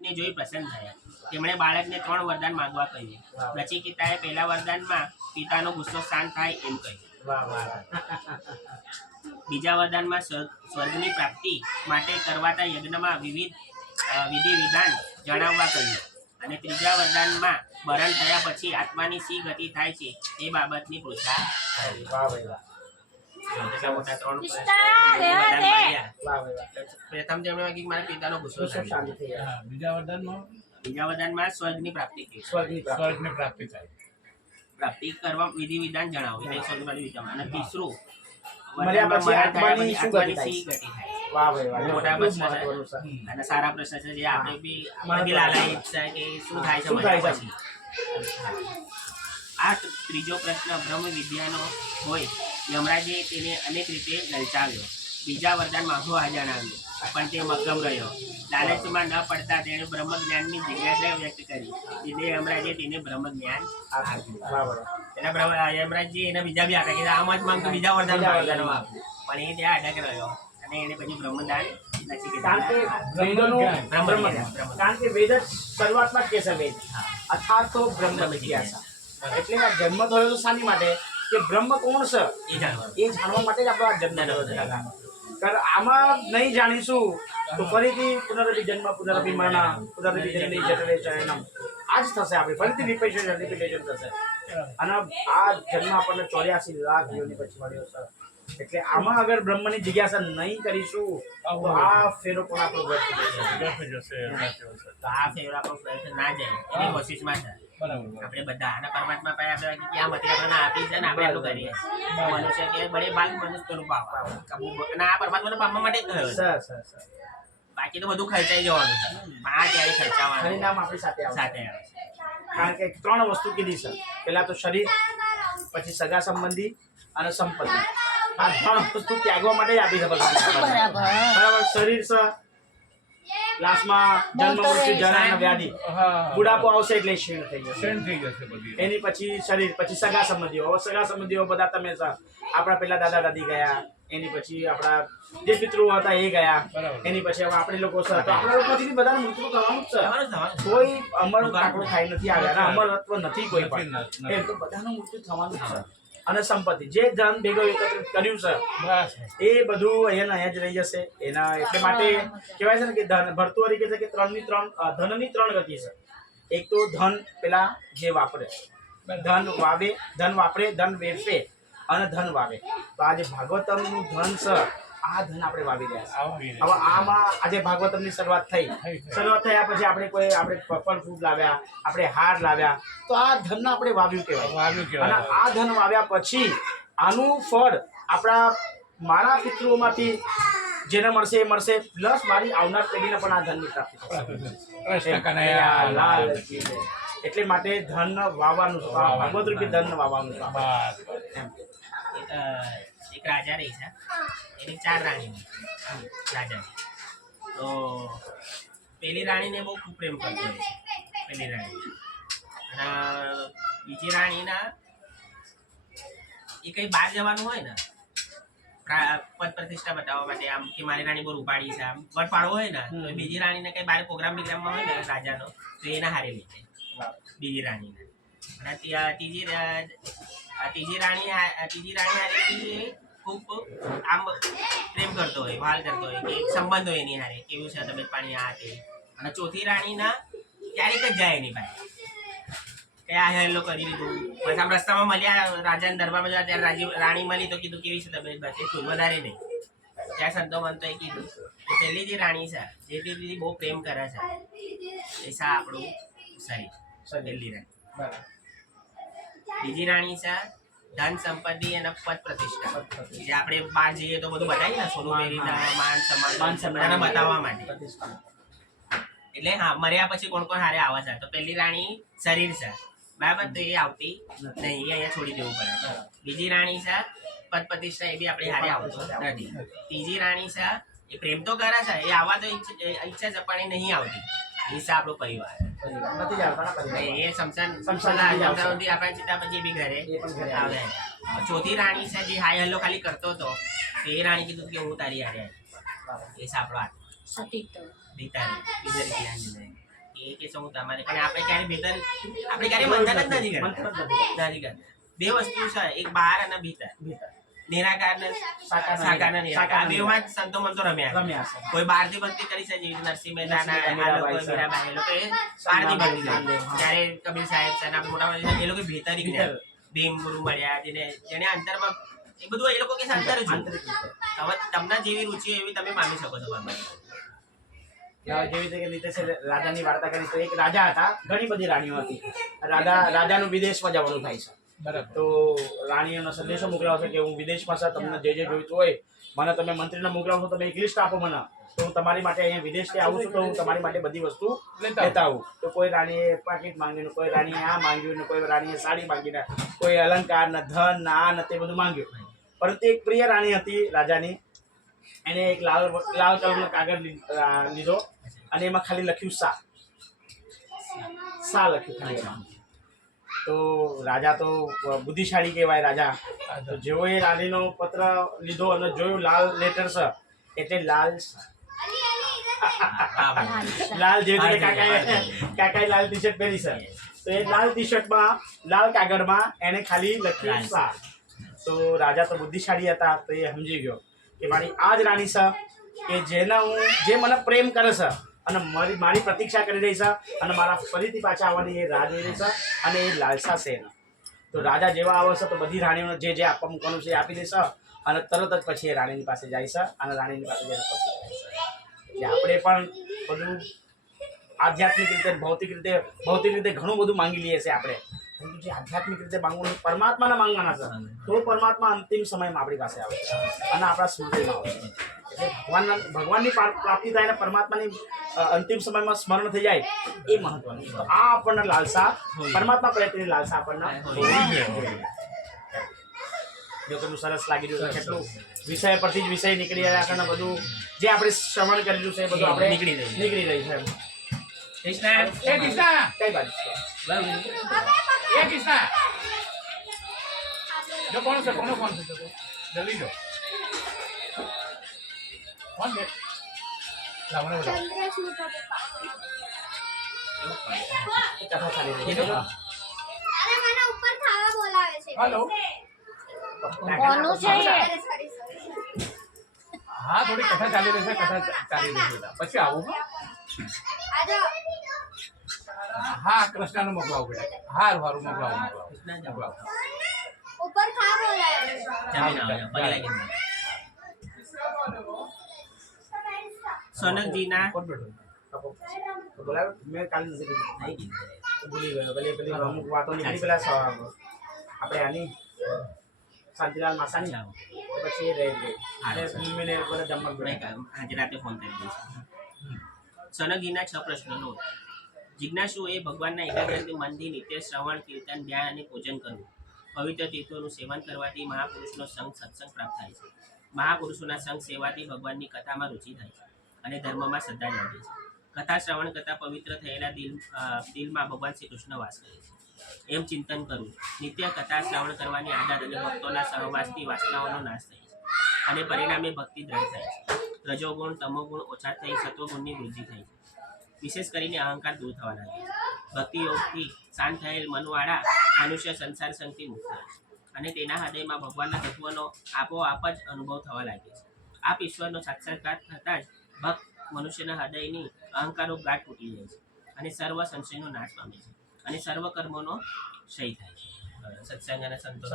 બાળકને જોઈ પ્રસન્ન થયા. તેમણે બાળકને 3 વરદાન માંગવા કહ્યું. નચિકેતાએ પહેલા વરદાનમાં પિતાનો ગુસ્સો શાંત થાય એમ કહ્યું. બીજા વરદાનમાં સ્વર્ગની પ્રાપ્તિ માટે કરવાતા યજ્ઞમાં વિધિ વિધાન જણાવવા કહ્યું. અને ત્રીજા વરદાનમાં મરણ થયા પછી આત્માની શી ગતિ થાય છે તે બાબતની પૃચ્છા કરી. એટલા મોટા 3 પ્રથમ તેમણે કહ્યું મારા પિતાનો ગુસ્સો શાંત થયો. બીજા વરદાનમાં સ્વર્ગની પ્રાપ્તિ થઈ. સ્વર્ગની પ્રાપ્તિ થાય. પ્રાપ્તિ કરવા વિધિ વિધાન જણાવો એટલે સ્વર્ગની વિધાન. અને ત્રીસરું આત્માની શી ગતિ થાય. મોટા પ્રશ્ન છે અને સારા પ્રશ્ન છે જે આપણે બી લાલાયિત છે કે શું થાય છે પછી. આ ત્રીજો પ્રશ્ન બ્રહ્મ વિદ્યાનો હોય. યમરાજે તેને અનેક રીતે લલચાવ્યો. બીજા વરદાન માંગવા જણાવ્યું પણ તે મક્કમ રહ્યો. લાલચમાં ન પડતા તેણે બ્રહ્મ જ્ઞાનની જિજ્ઞાસા વ્યક્ત કરી. એટલે યમરાજે તેને બ્રહ્મ જ્ઞાન આપ્યું. યમરાજજી એને બીજા બી આપ્યા કે આમ જ માંગતો બીજા વરદાન આપ્યું પણ એ ત્યાં અડક રહ્યો અને એને પછી બ્રહ્મદાન કારણ કે વેદ શરૂઆતમાં જ કહેશે વેદ અર્થાત તો બ્રહ્મ જિજ્ઞાસા. એટલે આ જન્મ થયો તો શાની માટે કે બ્રહ્મ કોણ છે એ જાણવા માટે જ આપણો આ જન્મ થયો છે. કારણ આમાં નહીં જાણીશું તો ફરીથી પુનરભિ જન્મ પુનરભિ મરણ પુનરભિ જન્મ જટલે ચયનમ આ જ થશે. આપણે ફરીથી રિપીટેશન થશે. અને આ જન્મ આપણને 84 લાખ યોની પછી મળ્યો છે. એટલે આમાં અગર બ્રહ્મની જિજ્ઞાસા નહીં કરીશું તો આ ફેરો પણ આપણો વ્યર્થ જશે. તો આ ફેરો આપણો વ્યર્થ ના જાય એની કોશિશમાં છે આપણે બધા. અને પરમાત્મા પાસે આપણે ક્યાં મતે આપણને આપી છે ને આપણે એટલું કરીએ. મનુષ્ય કે બડે ભાગ મનુષ્યનું પાપ અને આ પરમાત્માને પામવા માટે જ થયો છે. બાકી તો બધું ખર્ચાઈ જવાનું છે પણ આ ક્યારે ખર્ચાવાનું પરિણામ આપણી સાથે આવે. કારણ કે 3 વસ્તુ કીધી છે. પહેલા તો શરીર, પછી સગા સંબંધી અને સંપત્તિ. આ 3 વસ્તુ ત્યાગવા માટે જ આપી છે ભગવાન. બરાબર. શરીર છે, લાસ્ટમાં જન્મ મૃત્યુ જરા અને વ્યાધિ, બુઢાપો આવશે એટલે ક્ષીણ થઈ જશે. એની પછી શરીર, પછી સગા સંબંધીઓ. હવે સગા સંબંધીઓ બધા તમે આપણા પેલા દાદા દાદી ગયા, એની પછી આપણા જે પિતૃઓ હતા એ ગયા, એની પછી હવે આપણે લોકો છે તો આપણા લોકોથી બધાનું મૃત્યુ થવાનું જ છે. કોઈ અમર કાકડો ખાઈ નથી આવ્યા, અમરત્વ નથી કોઈ પણ. એમ તો બધાનું મૃત્યુ થવાનું જ છે. અને સંપત્તિ જે ધન ભેગો એકત્રિત કર્યું છે એ બધું અહીંયા જ રહી જશે. એના એટલે માટે કહેવાય છે ને કે ધન ભરતુઆરી કહે છે કે ધનની 3 ગતિ છે. એક તો ધન પેલા જે વાપરે, ધન વાપરે, ધન વેડફે અને ધન વાવે. તો આ જે ભાગવતમનું ધન છે આ ધન આપણે વાવી રહ્યા છીએ. હવે આમાં આજે ભાગવતમની શરૂઆત થયા પછી આપણે ફળ ફ્રૂટ લાવ્યા, આપણે હાર લાવ્યા, તો આ ધન આપણે વાવ્યું કહેવાય. અને આ ધન વાવ્યા પછી આનું ફળ મારા પિતૃઓમાંથી જેને મળશે એ મળશે, પ્લસ મારી આવનાર પેઢીને પણ આ ધનની પ્રાપ્તિ થશે. એટલે માટે ધન વાવવાનું છે, ભાગવત રૂપી ધન વાવવાનું છે. એક રાજા રહી છે, એની 4 રાણી રાજા. તો પેલી રાણીને બહુ ખૂબ પ્રેમ કરતો હોય છે પેલી રાણી. અને બીજી રાણીના એ કંઈ બહાર જવાનું હોય ને પદ પ્રતિષ્ઠા બતાવવા માટે, આમ કે મારી રાણી બહુ રૂપાળી છે, આમ વટ પાડવો હોય ને તો બીજી રાણીને કંઈ બહાર પ્રોગ્રામ બિગ્રામમાં હોય ને રાજાનો તો એના હારે લઈ જાય બીજી રાણીને. અને ત્રીજી રાણી હારે ખૂબ આમ પ્રેમ કરતો હોય, વાલ કરતો હોય કે સંબંધ હોય એની હારે, કેવું છે તબિયત પાણી આ તે. અને ચોથી રાણીના ક્યારેક જ જાય એની પાસે કે આ હેલો કરી લીધું. પછી આમ રસ્તામાં મળ્યા રાજાના દરબારમાં જવા ત્યારે રાણી મળી તો કીધું કેવી છે તબિયત બાકી એટલું વધારે નહીં. ત્યાં સંતો મંતોએ કીધું કે પહેલી જે રાણી છે જે દીદી બહુ પ્રેમ કરે છે એ છે આપણું શરીર, પહેલી રાણી. બીજી રાણી છે ધન સંપત્તિ અને પદ પ્રતિષ્ઠા, જે આપણે બહાર જઈએ તો બધું બતાવીએ ને સોનું મેરીના માન સન્માન બતાવવા માટે. એટલે હા મર્યા પછી કોણ કોણ હારે આવે છે તો પહેલી રાણી શરીર છે બરાબર, તો એ આવતી નહીં, એ અહીંયા છોડી દેવું પડે. બીજી રાણી છે પદ પ્રતિષ્ઠા, એ બી આપણે હારે આવતો નથી. ત્રીજી રાણી છે એ પ્રેમ તો કરે છે, એ આવવા તો ઈચ્છા છે પણ એ નહીં આવતી. એ છે આપણો પરિવાર. એ સમસાન આપણા ચિતા પછી બી ઘરે આવે. ચોથી રાણી છે જે હાય હલ્લો ખાલી કરતો હતો, તો એ રાણી કીધું કે હું તારી હારે. એ છે આપણો આત્મા. એ કે હું તમારે પણ આપણે ક્યારે ભીતર આપણે ક્યારે મંથન જ નથી કરતા નથી કરતા. બે વસ્તુ છે, એક બહાર અને ભીતર. નિરાકાર ને સાકાર ને નિરાકાર બેમાં જ સંતો મંતો રમ્યા છે. કોઈ બહારથી ભક્તિ કરી છે, જેવી નરસિંહ મહેતાના આ લોકો મીરાબાઈ એ લોકો બહારથી ભક્તિ કરી. ત્યારે કબીર સાહેબ છે મોટા એ લોકો ભીતરી જ્ઞાન ભીમ ગુરુ મળ્યા જેને અંતરમાં એ બધું એ લોકો કે અંતર જ હવે તમને જેવી રુચિ એવી તમે પામી શકો છો. જેવી રીતે નીતેશે રાજાની વાર્તા કરી તો એક રાજા હતા, ઘણી બધી રાણીઓ હતી. રાજાનું વિદેશમાં જવાનું થાય છે, બરાબર. તો રાણીઓનો સંદેશો મોકલાવો છે કે હું વિદેશમાં છે, તમને જે જોઈતું હોય મને તમે મંત્રીને મોકલાવો છો, તમે એક લિસ્ટ આપો મને, તો હું તમારી માટે અહીંયા વિદેશથી આવું છું, તો હું તમારી માટે બધી વસ્તુ લેતા આવું. તો કોઈ રાણીએ પાકીટ માંગ્યું, કોઈ રાણીએ આ માંગ્યું, કોઈ રાણીએ સાડી માંગીને, કોઈ અલંકાર ને ધન ને આ ને તે બધું માંગ્યું. પરંતુ એક પ્રિય રાણી હતી રાજાની, એને એક લાલ કલરનો કાગળ લીધો અને એમાં ખાલી લખ્યું સા લખ્યું એમાં. તો રાજા તો બુદ્ધિશાળી કહેવાય રાજા. તો જેવો એ રાણીનો પત્ર લીધો અને જોયું લાલ લેટર છે એટલે લાલ જેવી રીતે કાકાએ લાલ ટી શર્ટ પહેરી છે, તો એ લાલ ટી શર્ટમાં લાલ કાગળમાં એને ખાલી લખ્યું સા. તો રાજા તો બુદ્ધિશાળી હતા, તો એ સમજી ગયો કે મારી આ જ રાણી છે કે જે મને પ્રેમ કરે છે અને મારી પ્રતીક્ષા કરી રહી છે અને મારા ફરીથી પાછા આવવાની એ રાહ જોઈ રહી છે અને એ લાલસા છે એના. તો રાજા જેવા આવે છે તો બધી રાણીઓને જે આપવા મૂકવાનું છે એ આપી દેશે અને તરત જ પછી એ રાણીની પાસે જાય છે અને રાણીની પાસે જઈને પછી જાય છે. આપણે પણ બધું આધ્યાત્મિક રીતે ભૌતિક રીતે ઘણું બધું માંગી લઈએ છીએ આપણે, પરંતુ જે આધ્યાત્મિક રીતે માંગવાનું પરમાત્માને માંગવાના છે, તો પરમાત્મા અંતિમ સમયમાં આપણી પાસે આવે છે અને આપણા સ્મૃતિમાં આવે છે. એટલે ભગવાનની પ્રાપ્તિ થાય અને પરમાત્માની અંતિમ સમયમાં સ્મરણ થઈ જાય એ મહત્વનું છે. આ આપણને લાલસા, પરમાત્મા પ્રત્યેની લાલસા આપણને જો કેટલું સરસ લાગી રહ્યું છે, કેટલું વિષય પરથી જ વિષય નીકળી રહ્યા છે અને બધું જે આપણે શ્રવણ કરેલું છે એ બધું આપણે નીકળી રહ્યું છે. કૃષ્ણ કઈ બાજુ છે? એ કૃષ્ણ જો કોણ છે? કોણ છે? જલ્દી જો કોણ છે? લાવવાનો બોલો. કથા ચાલી રહી છે. અરે મને ઉપર ખાવા બોલાવે છે. હેલો કોનું છે? હા, થોડી કથા ચાલી રહી છે, કથા ચાલી રહી છે. પછી આવું આજો હા, કૃષ્ણનું મોકલાવું બેટા. હારું મોકલાવું. ઉપર ખા બોલાવે છે. સોનકજીના બોલાવ મેં કાલે નથી કીધું, ભૂલી ગયો. પેલી અમુક વાતો નીકળી પેલા આપણે આની શાંતિલાલ માસાની પછી એ રહી ગઈ અને ફિલ્મીને બધા જમવા આજે રાતે ફોન કરી દઈશ. સોનકજીના 6 પ્રશ્નોનો જિજ્ઞાસુ એ ભગવાનના એકાગ્રથી મનથી નિત્ય શ્રવણ, કીર્તન, ધ્યાન અને પૂજન કરવું. પવિત્ર તીર્થોનું સેવન કરવાથી મહાપુરુષનો સંગ સત્સંગ પ્રાપ્ત થાય છે. મહાપુરુષોના સંગ સેવાથી ભગવાનની કથામાં રુચિ થાય છે અને ધર્મમાં શ્રદ્ધા જાગે છે. કથા શ્રવણ કરતાં પવિત્ર થયેલા દિલમાં ભગવાન શ્રી કૃષ્ણ વાસ કરે છે એમ ચિંતન કરવું. નિત્ય કથા શ્રવણ કરવાની આદત અને ભક્તોના સહવાસથી વાસનાઓનો નાશ થાય છે અને પરિણામે ભક્તિ દ્રઢ થાય છે. રજોગુણ, તમોગુણ ઓછા થઈ સત્વગુણની વૃદ્ધિ થાય છે. વિશેષ કરીને અહંકાર દૂર થવા લાગે છે. ભક્તિ યોગથી શાંત થયેલ મનવાળા મનુષ્ય સંસાર સંગથી મુક્ત થાય છે અને તેના હૃદયમાં ભગવાનના તત્વનો આપોઆપ જ અનુભવ થવા લાગે છે. આપ ઈશ્વરનો સાક્ષાત્કાર થતાં જ ભક્ત મનુષ્યના હૃદયની અહંકારો ગાંઠ તૂટી જાય છે અને સર્વ સંશયનો નાશ પામે છે અને સર્વ કર્મોનો ક્ષય થાય છે. સત્સંગ અને સંતોષ.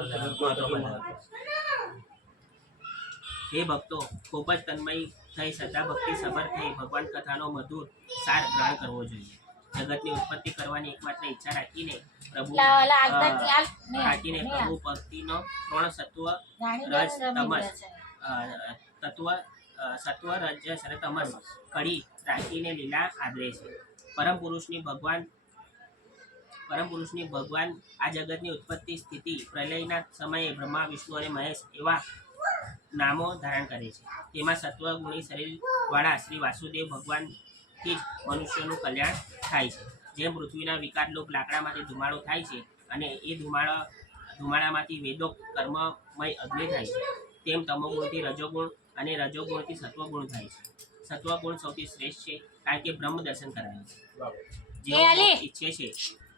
હે ભક્તો, ખૂબ જ તન્મય થઈ સદા ભક્તિ સબર થઈ ભગવાન કથાનો મધુર સાર ગ્રહણ કરવો જોઈએ. જગતની ઉત્પત્તિ કરવાની એકમાત્ર ઈચ્છા રાખીને પ્રભુ ભક્તિનો 3 સત્વ રજ અને તમસ કડી રાખીને લીલા આદરે છે. પરમ પુરુષની ભગવાન આ જગતની ઉત્પત્તિ, સ્થિતિ, પ્રલયના સમયે બ્રહ્મા, વિષ્ણુ અને મહેશ એવા નામો ધારણ કરે છે. તેમાં સત્વગુણી શરીરવાળા શ્રી વાસુદેવ ભગવાનથી જ મનુષ્યનું કલ્યાણ થાય છે. જેમ પૃથ્વીના વિકારલોપ લાકડામાંથી ધુમાડો થાય છે અને એ ધુમાડામાંથી વેદો કર્મમય અગ્નિ થાય છે, તેમ તમોગુણથી રજોગુણ અને રજોગુણથી સત્વગુણ થાય છે. સત્વગુણ સૌથી શ્રેષ્ઠ છે કારણ કે બ્રહ્મ દર્શન કરાવે છે. જેઓ એ અલી! મોક્ષ ઈચ્છે છે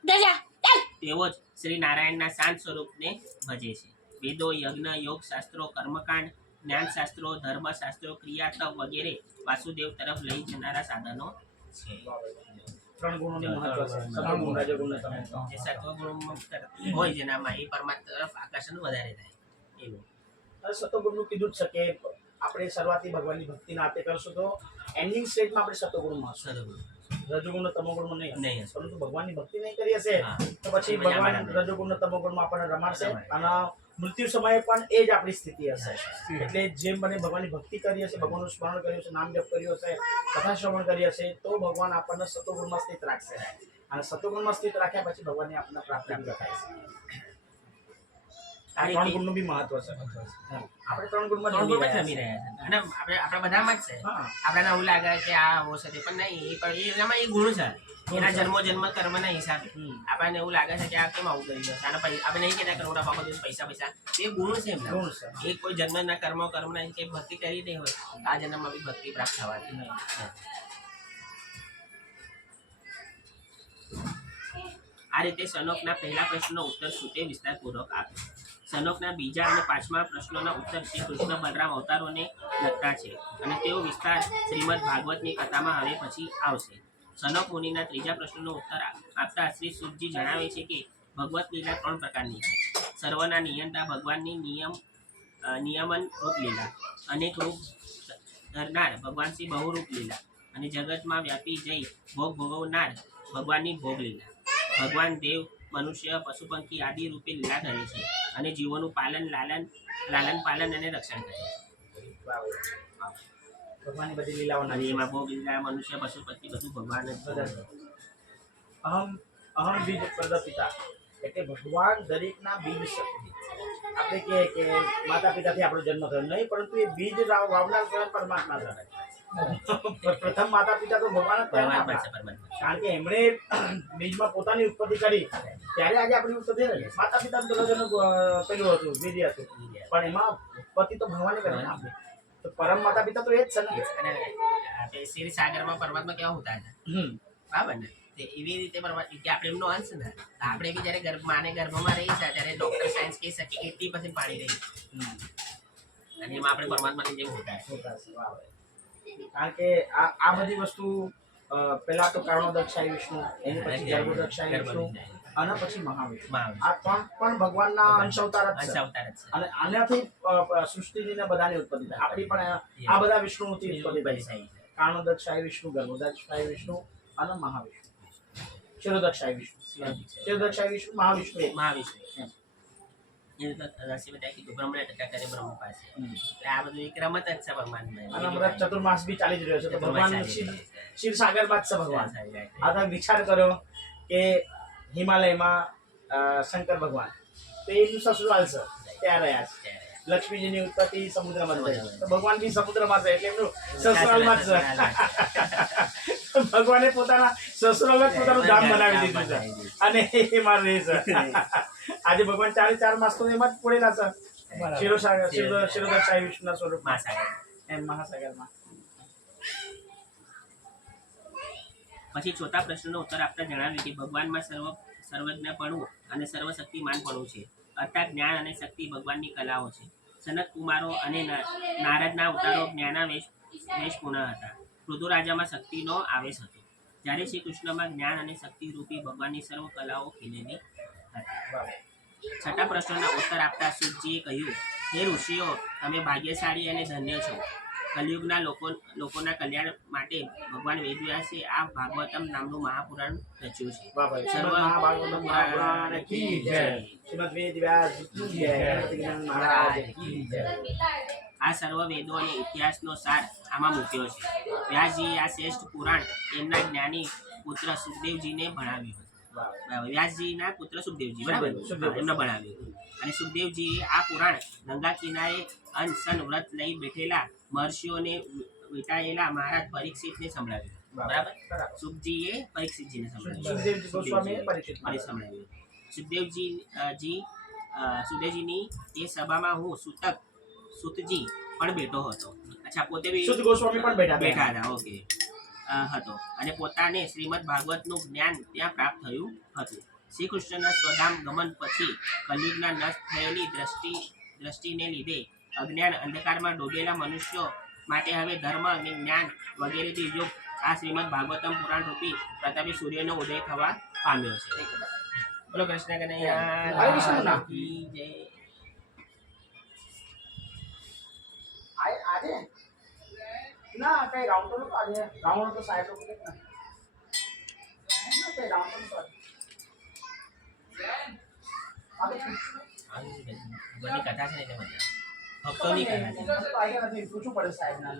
દજા ચાલ તેઓ જ શ્રી નારાયણના શાંત સ્વરૂપને ભજે છે. વેદો, યજ્ઞ, યોગ શાસ્ત્રો, કર્મકાંડ, જ્ઞાન શાસ્ત્રો, ધર્મશાસ્ત્રો, ક્રિયાતપ વગેરે વાસુદેવ તરફ લઈ જનારા સાધનો છે. ત્રણ ગુણોનું મહત્વ છે. સત્વગુણ, રજોગુણ અને તમોગુણ. જે સત્વગુણ હોય જેનામાં એ પરમાત્મા તરફ આકર્ષણ વધારે થાય એવું. હવે સત્વગુણનું કીધું જ છે કે આપણે શરૂઆતી ભગવાનની ભક્તિ નાતે કરશું તો એન્ડિંગ સ્ટેજમાં આપણે સત્વગુણમાં હશું. સત્વગુણ રજોગુણ અને તમોગુણમાં નહીં નહીં હશું. પરંતુ ભગવાનની ભક્તિ નહીં કરી હશે હા. તો પછી મજા ભગવાન આવે. રજોગુણ અને તમોગુણમાં આપણને રમાડશે રમાડે. અને મૃત્યુ સમયે પણ એ જ આપણી સ્થિતિ હશે. એટલે જેમ બને ભગવાનની ભક્તિ કરી હશે, ભગવાનનું સ્મરણ કર્યું છે, નામ જપ કર્યું હશે, કથા શ્રવણ કરી હશે તો ભગવાન આપણને સત્વગુણમાં સ્થિત રાખશે. અને સત્વગુણમાં સ્થિત રાખ્યા પછી ભગવાનની આપણને પ્રાપ્તિ થાય છે. આ ત્રણ ગુણનું બી મહત્વ છે. આપણે ત્રણ ગુણમાં ત્રણ જ ગુણમાં જ રમી રમી રહ્યા રહ્યા છે અને આપણા બધામાં જ છે. હા. આપણને એવું લાગે કે આ હોશ છે પણ નહીં એ પણ એનામાં એ ગુણ છે એના જન્મ કર્મના હિસાબે આપણને એવું લાગે છે કે આ કેમ આવું કરી છે આના આપણે નહીં કહેતા કરોડા બાબા દિવસ પૈસા એ ગુણ છે એમના ગુણ છે. એ કોઈ જન્મના કર્મના કે ભક્તિ કરી નહીં હોય આ જન્મમાં બી ભક્તિ પ્રાપ્ત થવાની નહીં. આ રીતે સનોકના પહેલા પ્રશ્નનો ઉત્તર સુતે વિસ્તારપૂર્વક આપ્યો. સનોકના બીજા અને પાંચમા પ્રશ્નોના ઉત્તર શ્રી કૃષ્ણ બલરામ અવતારોને લગતા છે અને તેઓ વિસ્તાર શ્રીમદ ભાગવતની કથામાં હવે પછી આવશે. સનોક મુનિના ત્રીજા પ્રશ્નનો ઉત્તર આપતા શ્રી સુખજી જણાવે છે કે ભગવત લીલા ત્રણ પ્રકારની છે. સર્વના નિયંતા ભગવાનની નિયમન રૂપ લીલા, અનેક રૂપ ધરનાર ભગવાન શ્રી બહુરૂપ લીલા અને જગતમાં વ્યાપી જઈ ભોગ ભોગવનાર ભગવાનની ભોગ લીલા. ભગવાન દેવ, મનુષ્ય, પશુ પંખી આદિ રૂપે લીલા કરે છે અને જીવોનું લાલન પાલન અને રક્ષણ કરે છે. ભગવાનની બધી લીલાઓના અને એમાં ભોગ લીલા, મનુષ્ય, પશુ પંખી બધું ભગવાન જ કરે છે. અહમ બીજ પ્રદપિતા એટલે ભગવાન દરેકના બીજ છે. આપણે કહીએ કે માતા પિતાથી આપણો જન્મ થયો નહીં, પરંતુ એ બીજ વાવનાર સ્વયં પરમાત્મા છે. પ્રથમ માતા પિતા તો ભગવાન જ કહેવાય ને પરમાત્મા છે, આપણા. પરમાત્મા. કારણ કે એમણે બીજમાં પોતાની ઉત્પત્તિ કરી ત્યારે આજે આપણી ઉત્પત્તિ થઈ. માતા પિતા પેલું હતું બીજ હતું, પણ એમાં ઉત્પત્તિ તો ભગવાને કરી ને આપણે. તો પરમ માતા પિતા તો એ જ છે ને. અને આપણે ક્ષીર સાગરમાં પરમાત્મા કેવા હોતા છે બરાબર ને તે એવી રીતે પરમાત્મા કે આપણે એમનો અંશ ને આપણે બી જ્યારે માને ગર્ભમાં રહી છે ત્યારે ડોક્ટર સાયન્સ કહી શકે 80% પાણી રહી અને એમાં આપણે પરમાત્માની જેમ હોતા છે. કારણ કે આ બધી વસ્તુ પેલા તો કારણોદક્ષાય વિષ્ણુ, એની પછી ગર્ભોદક્ષાય વિષ્ણુ અને પછી મહાવિષ્ણુ. મહાવિષ્ણુ. આ પણ ભગવાનના અંશ અવતાર જ અંશ છે. અવતાર જ છે. અને આનાથી સૃષ્ટિની ને બધાની ઉત્પત્તિ થાય. આપણી પણ આ બધા વિષ્ણુથી ઉત્પત્તિ થઈ છે. કારણોદક્ષાય વિષ્ણુ, ગર્ભોદક્ષાય વિષ્ણુ અને મહાવિષ્ણુ. ક્ષીરોદક્ષાય વિષ્ણુ, ક્ષીરોદક્ષાય વિષ્ણુ, મહાવિષ્ણુ એક. મહાવિષ્ણુ એ રીતે રસી બધા કીધું બ્રહ્મણે ટકા કરે બ્રહ્મ પાસે એટલે આ બધું એક રમત જ છે ભગવાનમાં. અને હમણાં ચતુર્માસ બી ચાલી જ રહ્યો છે તો ભગવાન ક્ષીરસાગરમાં જ છે ભગવાન. આ તમે વિચાર કરો કે હિમાલયમાં શંકર ભગવાન તો એમનું સસુરાલ છે ત્યાં રહ્યા છે. લક્ષ્મીજીની ઉત્પત્તિ સમુદ્રમાં થઈ તો ભગવાન બી સમુદ્રમાં છે એટલે એમનું સસુરાલમાં જ છે. ભગવાને પોતાના સસુરાલ જ પોતાનું ધામ બનાવી દીધું છે અને એમાં રહે છે. આજે ભગવાન 4 માસ તો એમાં જ પડેલા છે. ક્ષીરોદક્ષાય વિષ્ણુના સ્વરૂપમાં એમ મહાસાગરમાં. પછી ચોથા પ્રશ્નનો ઉત્તર આપતા જણાવ્યું કે ભગવાનમાં સર્વજ્ઞપણું અને સર્વશક્તિમાનપણું છે. અર્થાત જ્ઞાન અને શક્તિ ભગવાનની કલાઓ છે. સનત કુમારો અને નારદના અવતારો જ્ઞાનાવેશપૂર્ણ હતા. પૃથુ રાજામાં શક્તિનો આવેશ હતો, જ્યારે શ્રી કૃષ્ણમાં જ્ઞાન અને શક્તિ રૂપી ભગવાનની સર્વ કલાઓ ખીલેલી હતી. છઠ્ઠા પ્રશ્નના ઉત્તર આપતા સુખજીએ કહ્યું, હે ઋષિઓ, તમે ભાગ્યશાળી અને ધન્ય છો. કલિયુગના લોકોના કલ્યાણ માટે ભગવાન વેદવ્યાસે આ ભાગવતમ નામનું મહાપુરાણ રચ્યું છે. સર્વ મહાભાગવતમ મહાપુરાણ કી જય. શ્રીમદ વેદવ્યાસ કી જય. ગણપતિ મહારાજ કી જય. આ સર્વ વેદો અને ઇતિહાસનો સાર આમાં મૂક્યો છે. વ્યાસજીએ આ શ્રેષ્ઠ પુરાણ તેમના જ્ઞાની પુત્ર સુખદેવજીને ભણાવ્યું હતું. વ્યાસજીના પુત્ર સુખદેવજી બરાબર એમને ભણાવ્યું. અને સુખદેવજીએ આ પુરાણ ગંગા કિનારે અનશન વ્રત લઈ બેઠેલા મહર્ષિઓને વિટાયેલા મહારાજ પરીક્ષિતને સંભળાવ્યું. બરાબર સુખજીએ પરીક્ષિતજીને સુખદેવજી ગોસ્વામીએ સંભળાવ્યું. સુખદેવજીની એ સભામાં હું સુતજી પણ બેઠો હતો. અચ્છા પોતે બી શુદ્ધ ગોસ્વામી પણ બેઠા બેઠા હતા. ઓકે. હતો અને પોતાને શ્રીમદ ભાગવતનું જ્ઞાન ત્યાં પ્રાપ્ત થયું હતું. શ્રી કૃષ્ણના સ્વધામ ગમન પછી કલયુગના નષ્ટ થયેલી દ્રષ્ટિને લીધે અજ્ઞાન અંધકારમાં ડૂબેલા મનુષ્યો માટે હવે ધર્મ અને જ્ઞાન વગેરેથી યુક્ત આ શ્રીમદ ભાગવતમ પુરાણ રૂપી પ્રતાપી સૂર્યનો ઉદય થવા પામ્યો છે. બોલો કૃષ્ણ કનૈયા કી જય. આજે ના કઈ રાઉન્ડ તો આજે રાઉન્ડ તો સાહેબ લોકો ના કઈ રાઉન્ડ તો બધી કથા છે ને એટલે મજા ભક્તોની કથા છે. નથી પૂછવું પડે સાહેબ ના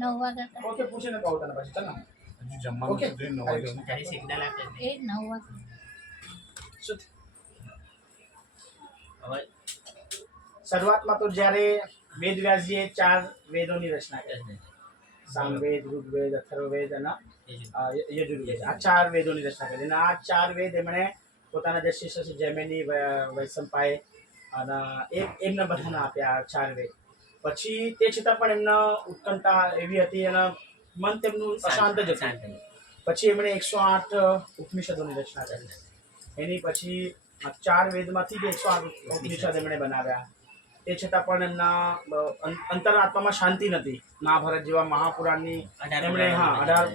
9 વાગ્યા ઓકે પૂછીને કહું તને પછી ચાલ હજી જમવાનું ઓકે. તો જોઈને 9 વાગ્યાનું. ત્યારે સિગ્નલ આપે છે. એ 9 વાગ્યા શું હવે શરૂઆતમાં તો જ્યારે વેદવ્યાસજીએ 4 વેદોની રચના કરી, સામવેદ, ઋગ્વેદ, અથર્વવેદ અને યજુર્વેદ, આ 4 વેદોની રચના કરી અને આ 4 વેદ એમણે પોતાના જે શિષ્ય છે જૈમિની, વૈશંપાયન અને એમને બધાને આપ્યા આ 4 વેદ. પછી તે છતાં પણ એમના ઉત્કંઠા એવી હતી અને મન તેમનું અશાંત જ હતું. પછી એમણે 108 ઉપનિષદોની રચના કરી. એની પછી 4 વેદમાંથી જ 108 ઉપનિષદ એમણે બનાવ્યા. તે છતાં પણ એમના અંતરાત્મામાં શાંતિ નથી. મહાભારત જેવા મહાપુરાણની એમણે 18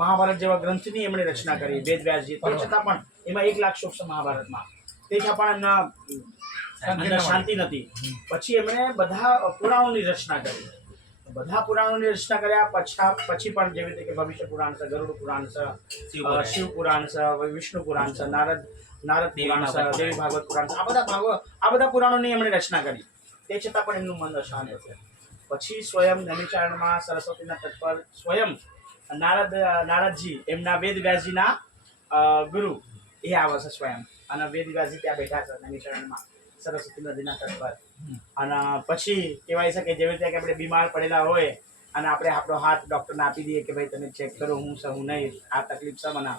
મહાભારત જેવા ગ્રંથની એમણે રચના કરી વેદવ્યાસજી. તે છતાં પણ એમાં 1 લાખ શ્લોક છે મહાભારતમાં. તે છતાં પણ એમના અંદર શાંતિ નથી. પછી એમણે બધા પુરાણોની રચના કરી. બધા પુરાણોની રચના કર્યા પછી પણ જેવી રીતે કે ભવિષ્ય પુરાણ છે, ગરુડ પુરાણ છે, શિવ પુરાણ છે, વિષ્ણુ પુરાણ છે, નારદ પુરાણ છે, દેવી ભાગવત પુરાણ છે, આ બધા પુરાણોની એમણે રચના કરી. તે છતાં પણ એમનું મન અશાંત છે. પછી સ્વયં નૈમિષારણ્યમાં સરસ્વતીના તટ પર સ્વયં નારદજી એમના વેદવ્યાસજીના ગુરુ એ આવે છે સ્વયં, અને વેદવ્યાસજી ત્યાં બેઠા છે નૈમિષારણ્યમાં સરસ્વતી નદીના તટ પર. અને પછી કહેવાય છે કે જેવી રીતે કે આપણે બીમાર પડેલા હોય અને આપણે આપણો હાથ ડૉક્ટરને આપી દઈએ કે ભાઈ તમે ચેક કરો હું છે હું નહીં, આ તકલીફ છે મને,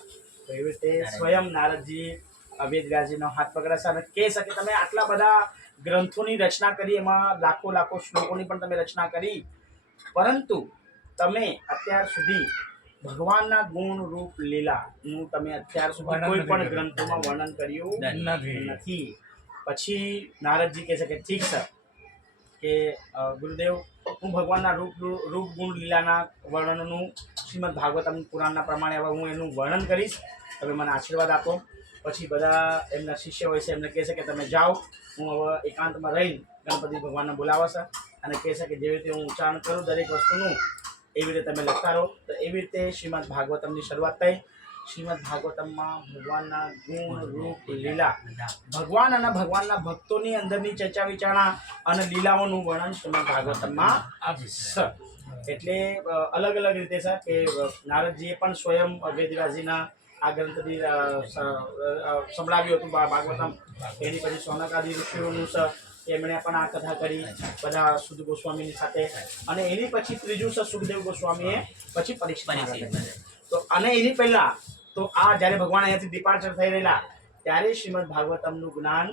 તો એવી રીતે સ્વયં નારદજી વેદવ્યાસજીનો હાથ પકડે છે અને કહે છે કે તમે આટલા બધા ગ્રંથોની રચના કરી, એમાં લાખો શ્લોકોની પણ તમે રચના કરી, પરંતુ તમે અત્યાર સુધી ભગવાનના ગુણ રૂપ લીલાનું તમે અત્યાર સુધી કોઈ પણ ગ્રંથોમાં વર્ણન કર્યું નથી. પછી નારદજી કહે છે કે ઠીક છે કે ગુરુદેવ, હું ભગવાનના રૂપ ગુણ લીલાના વર્ણનનું શ્રીમદ ભાગવતમ પુરાણના પ્રમાણે હવે હું એનું વર્ણન કરીશ, તમે મને આશીર્વાદ આપો. પછી બધા એમના શિષ્ય હોય છે એમને કહે છે કે તમે જાઓ, હું હવે એકાંતમાં રહીને ગણપતિ ભગવાનને બોલાવે છે અને કહે છે કે જેવી રીતે હું ઉચ્ચારણ કરું દરેક વસ્તુનું એવી રીતે તમે લખતા રહો. તો એવી રીતે શ્રીમદ ભાગવતમની શરૂઆત થઈ. શ્રીમદ ભાગવતમમાં ભગવાનના ગુણ રૂપ લીલા, ભગવાન અને ભગવાનના ભક્તોની અંદરની ચર્ચા વિચારણા અને લીલાઓનું વર્ણન શ્રીમદ ભાગવતમમાં છે. એટલે અલગ અલગ રીતે છે કે નારદજીએ પણ સ્વયં વેદવ્યાસજીના આ ગ્રંથથી સંભળાવ્યું હતું ભાગવતમ. એની પછી સોનકાદી ઋષિઓનું છે એમણે પણ આ કથા કરી બધા સુદ ગોસ્વામીની સાથે. અને એની પછી ત્રીજું છે સુખદેવ ગોસ્વામીએ પછી પરીક્ષિત. તો અને એની પહેલા તો આ જ્યારે ભગવાન અહીંયાથી ડિપાર્ચર થઈ રહેલા ત્યારે શ્રીમદ ભાગવતમનું જ્ઞાન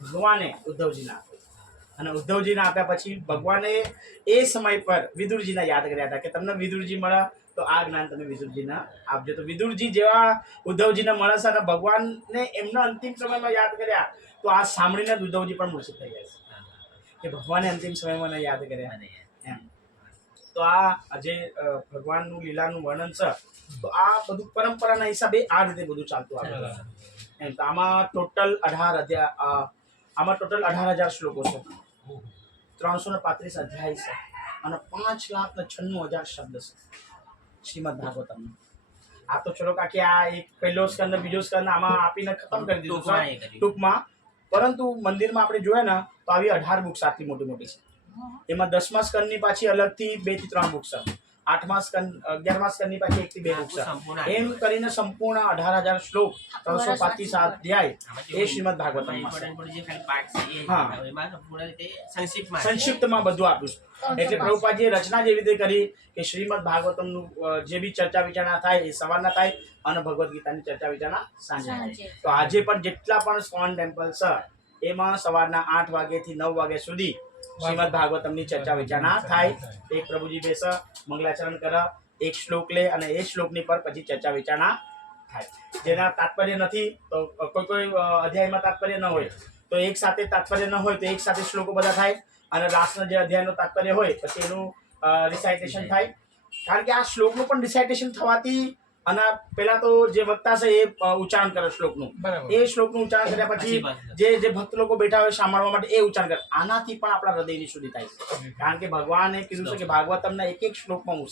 ભગવાને ઉદ્ધવજીને આપ્યું. અને ઉદ્ધવજીને આપ્યા પછી ભગવાને એ સમય પર વિદુરજીને યાદ કર્યા હતા કે તમને વિદુરજી મળે તો આ જ્ઞાન તમે વિદુરજીને આપજો. તો વિદુરજી જેવા ઉદ્ધવજીને મળે છે અને ભગવાનને એમના અંતિમ સમયમાં યાદ કર્યા તો આ સાંભળીને ઉદ્ધવજી પણ મૂર્છિત થઈ ગયા છે કે ભગવાને અંતિમ સમયમાં યાદ કર્યા એમ. તો આ જે ભગવાનનું લીલાનું વર્ણન છે તો આ બધું પરંપરાના હિસાબે આ રીતે બધું ચાલતું આવે એમ. તો આમાં ટોટલ 18,000 શ્લોકો છે, 335 અધ્યાય છે અને 5,96,000 શબ્દ છે શ્રીમદ ભાગવતમ. આ તો ચલો કાકી આ એક પહેલો સ્કંદ બીજો સ્કંદ આમાં આપીને ખતમ કરી દીધું ટૂંકમાં. પરંતુ મંદિરમાં આપણે જોઈએ ને તો આવી 18 બુક્સ આટલી મોટી મોટી છે. એમાં 10મા સ્કંદની પાછી અલગથી 2 થી 3 બુક્સ છે, 8મા સ્કંદ 11મા સ્કંદની પાછી 1 થી 2 બુક્સ છે. એમ કરીને સંપૂર્ણ 18,000 શ્લોક 335 અધ્યાય એ શ્રીમદ ભાગવતમમાં સંક્ષિપ્તમાં બધું આપ્યું છે. એટલે પ્રભુપાદજીએ રચના જેવી રીતે કરી કે શ્રીમદ ભાગવતમનું જે બી ચર્ચા વિચારણા થાય એ સવારના થાય અને ભગવદ્ ગીતાની ચર્ચા વિચારણા સાંજે થાય. તો આજે પણ જેટલા પણ સ્કોન ટેમ્પલ છે એમાં સવારના 8 વાગ્યાથી 9 વાગ્યા સુધી શ્રીમદ ભાગવતમની ચર્ચા વિચારણા થાય. એક પ્રભુજી બેસે મંગલાચરણ કરે એક શ્લોક લે અને એ શ્લોકની પર પછી ચર્ચા વિચારણા થાય. જેના તાત્પર્ય નથી તો કોઈ અધ્યાયમાં તાત્પર્ય ન હોય તો એક સાથે તાત્પર્ય ન હોય તો એક સાથે શ્લોકો બધા થાય અને લાસ્ટના જે અધ્યાયનું તાત્પર્ય હોય પછી એનું રિસાઇટેશન થાય. કારણ કે આ શ્લોકનું પણ રિસાઇટેશન થવાથી અને પેલા તો જે વક્તા છે એ ઉચ્ચારણ કરે શ્લોકનું, બરાબર. એ શ્લોકનું ઉચ્ચારણ કર્યા પછી જે ભક્ત લોકો બેઠા હોય સાંભળવા માટે એ ઉચ્ચારણ કરે. આનાથી પણ આપણા હૃદયની શુદ્ધિ થાય છે. કારણ કે ભગવાને કીધું છે કે ભાગવતમના એક એક શ્લોકમાં હું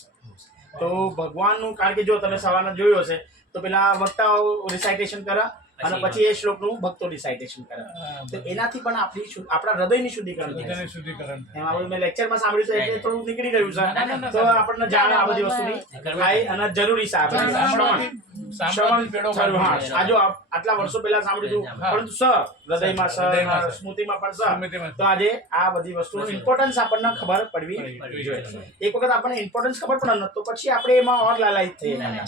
તો ભગવાનનું, કારણ કે જો તમે સવારના જોયું હશે તો પેલા વક્તાઓ રિસાઇટેશન કરે અને પછી એ શ્લોકનું ભક્તો રિસાઇટેશન કરે. તો એનાથી પણ આપણા હૃદયની શુદ્ધિકરણ થાય છે. શુદ્ધિકરણ એમાં મેં લેક્ચરમાં સાંભળ્યું છે એટલે થોડું નીકળી ગયું છે તો આપણને જાણે આ બધી વસ્તુની થાય અને જરૂરી છે. આપણે શ્રવણ થયું. હા, આ જો આટલા વર્ષો પહેલા સાંભળ્યું હતું પરંતુ હૃદયમાં સ્મૃતિમાં પણ તો આજે આ બધી વસ્તુનું ઇમ્પોર્ટન્સ આપણને ખબર પડવી જોઈએ. એક વખત આપણને ઇમ્પોર્ટન્સ ખબર પડે ને તો પછી આપણે એમાં ઓર લાલાયિત થઈ જાય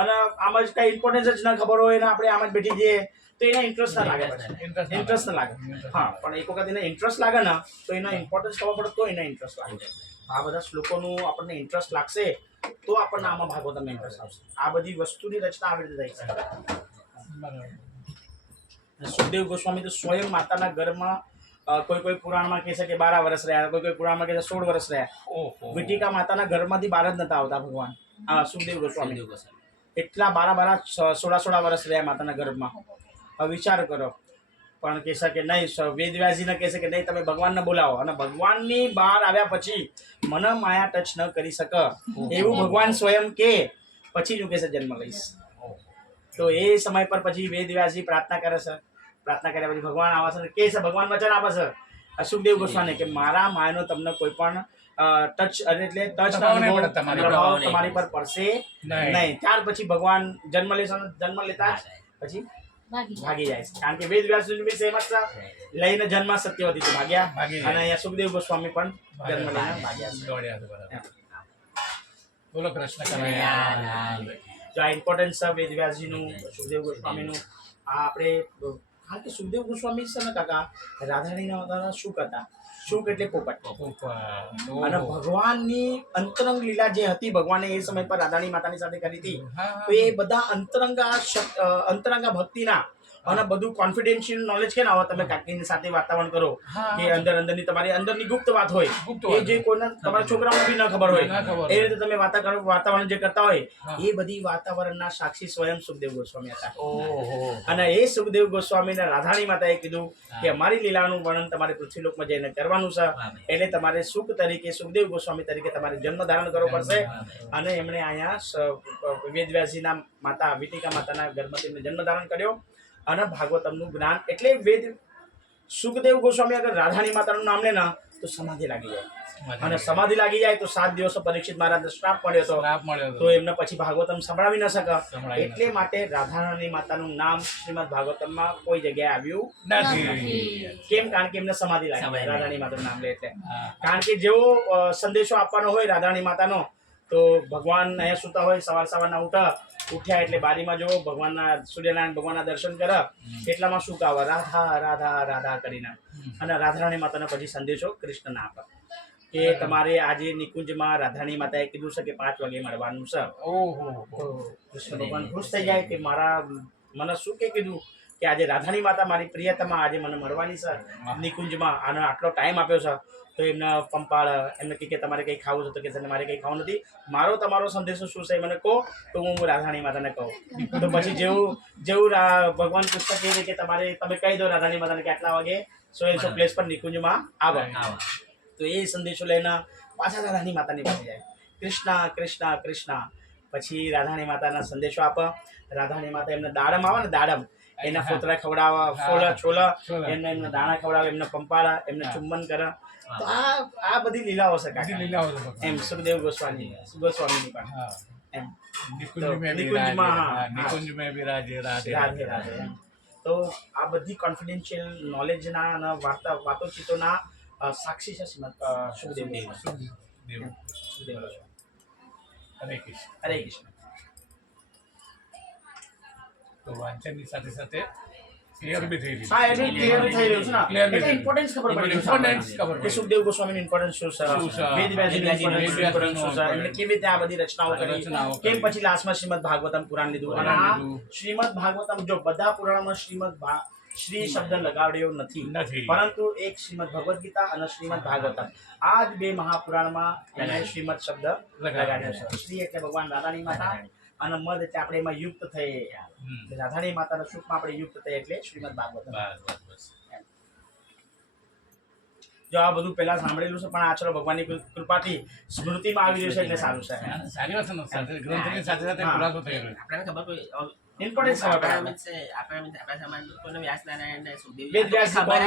અને આમ જ કઈ ઇમ્પોર્ટન્સ જ ના ખબર હોય ને આપણે આમ જ બેઠી જઈએ તો એના ઇન્ટરેસ્ટ ના લાગે. ઇન્ટરેસ્ટ ના લાગે. હા, પણ એક વખત એને ઇન્ટરેસ્ટ લાગે ને તો એના ઇમ્પોર્ટન્સ ખબર પડે તો એના ઇન્ટરેસ્ટ લાગે. આ બધા શ્લોકોનું આપણને ઇન્ટરેસ્ટ લાગશે તો આપણને આમાં ભાગવતમાં ઇન્ટરેસ્ટ આવશે. આ બધી વસ્તુની રચના આવી રીતે થઈ છે. સુખદેવ ગોસ્વામી તો સ્વયં માતાના ઘરમાં કોઈ પુરાણમાં કહે છે કે 12 વર્ષ રહ્યા, કોઈ પુરાણમાં કહે છે 16 વર્ષ રહ્યા. વિટિકા માતાના ઘરમાંથી બહાર જ નતા આવતા ભગવાન સુખદેવ ગોસ્વામી. એટલા 12 16 વર્ષ રહ્યા માતાના ગર્ભમાં. હવે વિચાર કરો. પણ કહેશે કે નહીં, વેદવ્યાસજીને કહેશે કે નહીં તમે ભગવાનને બોલાવો અને ભગવાનની બહાર આવ્યા પછી મને માયા ટચ ન કરી શકે એવું ભગવાન સ્વયં કે પછી હું કહેશે જન્મ લઈશ. તો એ સમય પર પછી વેદવ્યાસજી પ્રાર્થના કરે છે. પ્રાર્થના કર્યા પછી ભગવાન આવે છે કે છે, ભગવાન વચન આપે છે સુખદેવ ગોસ્વામી કે મારા માયાનો તમને કોઈ પણ ટચ એટલે ટચ તમારી પર પડશે નહીં. ત્યાર પછી ભગવાન જન્મ લેશે. જન્મ લેતા પછી ભાગી જાય છે. કારણ કે વેદ વ્યાસજી સેમ જ લઈને જન્મ સત્યવતી તો ભાગ્યા અને અહીંયા સુખદેવ ગોસ્વામી પણ જન્મ લઈને ભાગ્યા. બોલો કૃષ્ણ કનૈયા. જો આ ઇમ્પોર્ટન્સ છે વેદ વ્યાસજીનું, સુખદેવ ગોસ્વામીનું. આ આપણે કારણ કે સુખદેવ ગોસ્વામી છે ને કાકા રાધાણીના અવતારના શુક હતા. શુક એટલે પોપટ. અને ભગવાનની અંતરંગ લીલા જે હતી ભગવાને એ સમય પર રાધાણી માતાની સાથે કરી હતી તો એ બધા અંતરંગા ભક્તિના અને બધું કોન્ફિડેન્શિયલ નોલેજ કે ના હોય. તમે કાકીની સાથે વાતાવરણ કરો કે અંદરની તમારી અંદરની ગુપ્ત વાત હોય એ જે કોઈને તમારા છોકરાઓને બી ન ખબર હોય એ રીતે તમે વાતાવરણ જે કરતા હોય એ બધી વાતાવરણના સાક્ષી સ્વયં સુખદેવ ગોસ્વામી હતા. અને એ સુખદેવ ગોસ્વામીને રાધાણી માતાએ કીધું કે અમારી લીલાનું વર્ણન તમારે પૃથ્વીલોકમાં જઈને કરવાનું છે એટલે તમારે સુખ તરીકે સુખદેવ ગોસ્વામી તરીકે તમારે જન્મ ધારણ કરવો પડશે. અને એમણે અહીંયા વેદવ્યાસજીના માતા વિટિકા માતાના ઘરમાં તેમને જન્મ ધારણ કર્યો અને ભાગવતમનું જ્ઞાન એટલે વેદ સુખદેવ ગોસ્વામી અગર રાધાણી માતાનું નામ લે ના તો સમાધિ લાગી જાય. અને સમાધિ લાગી જાય તો 7 દિવસો પરીક્ષિત મહારાજને શ્રાપ મળ્યો તો એમને પછી ભાગવતમ સંભળાવી ન શકે. એટલે માટે રાધારાણી માતાનું નામ શ્રીમદ ભાગવતમમાં કોઈ જગ્યાએ આવ્યું નથી. કેમ? કારણ કે એમને સમાધિ લાગી રાધારાણી માતાનું નામ લે એટલે. કારણ કે જેવો સંદેશો આપવાનો હોય રાધારાણી માતાનો તો ભગવાન અહીંયા સુતા હોય સવારના ઉઠ્યા એટલે બારીમાં જો ભગવાનના સૂર્યનારાયણ ભગવાનના દર્શન કરે એટલામાં શું કાવા રાધા રાધા રાધા કરીને અને રાધારાણી માતાનો પછી સંદેશો કૃષ્ણને આપે કે તમારે આજે નિકુંજમાં રાધારાણી માતાએ કીધું છે કે 5 વાગે મળવાનું છે. કૃષ્ણ ભગવાન ખુશ થઈ જાય કે મને શું કે કીધું કે આજે રાધારાણી માતા મારી પ્રિયતમા આજે મને મળવાની છે નિકુંજમાં અને આટલો ટાઈમ આપ્યો છે. તો એમના પંપાળ એમને કે તમારે કંઈ ખાવું છે તો કે મારે કંઈ ખાવું નથી, મારો તમારો સંદેશો શું છે મને કહો તો હું રાધારાણી માતાને કહું. તો પછી જેવું ભગવાન કૃષ્ણ કહે છે કે તમે કહી દો રાધારાણી માતાને કે આટલા વાગે સો પ્લેસ પર નિકુંજમાં આવે. તો એ સંદેશો લઈને પાછા રાધારાણી માતાની પાસે જાય. કૃષ્ણ કૃષ્ણ કૃષ્ણ. પછી રાધારાણી માતાના સંદેશો આપે. રાધારાણી માતા એમને દાડમ આવે ને દાડમ એના ફોતરા ખવડાવવા છોલા એમને દાણા ખવડાવે એમને પંપાળા એમને ચુંબન કરે. તો આ બધી લીલાઓ છે કાકા એમ સુખદેવ ગોસ્વામીની પણ એમ નિકુંજ મેં વિરાજે રાધે રાધે. તો આ બધી કોન્ફિડેન્શિયલ નોલેજના અને વાતોચીતોના સાક્ષી છે સુખદેવ. હરે કૃષ્ણ. હરે કૃષ્ણ. તો વાંચનની સાથે સાથે ક્લિયર બી થઈ રહી હા એટલે ક્લિયર થઈ રહ્યું છે ને Clear બી એટલે થઈ. ઇમ્પોર્ટન્સ ખબર પડી ગયું છે Importance આપણને. ખબર કે પડી. સુખદેવ ગોસ્વામીનું ઇમ્પોર્ટન્સ શું છે શું છે? વેદવ્યાસજીનું વેદવ્યાસજીનું ઇમ્પોર્ટન્સ શું છે એટલે કેવી રીતે આ બધી રચનાઓ કરી રચનાઓ કરી. કેમ પછી લાસ્ટમાં શ્રીમદ ભાગવતમ પુરાણ લીધું અને પુરાણ આ લીધું. શ્રીમદ ભાગવતમ જો બધા પુરાણમાં શ્રી શબ્દ લગાડ્યો નથી નથી. પરંતુ એક શ્રીમદ ભગવદ્ ગીતા અને શ્રીમદ ભાગવતમ આ જ બે મહાપુરાણમાં એને શ્રીમદ શબ્દ લગાડ્યો છે શ્રી એટલે ભગવાન રાધાની માતા અને મદ એટલે આપણે એમાં યુક્ત થઈ રાધાની માતાના સુખમાં આપણે યુક્ત થઈ એટલે શ્રીમદ ભાગવતમ બસ. જો આ બધું પહેલા સાંભળેલું છે પણ આ ચલો ભગવાનની કૃપાથી સ્મૃતિમાં આવી રહ્યું છે એટલે સારું છે સારી વાત છે ને, સાથે ગ્રંથની સાથે સાથે ખુલાસો થઈ રહ્યો છે. આપણને ખબર કોઈ ઇમ્પોર્ટન્સ આપણા સમાજ લોકોને વ્યાસનારાયણ ને સુખદેવ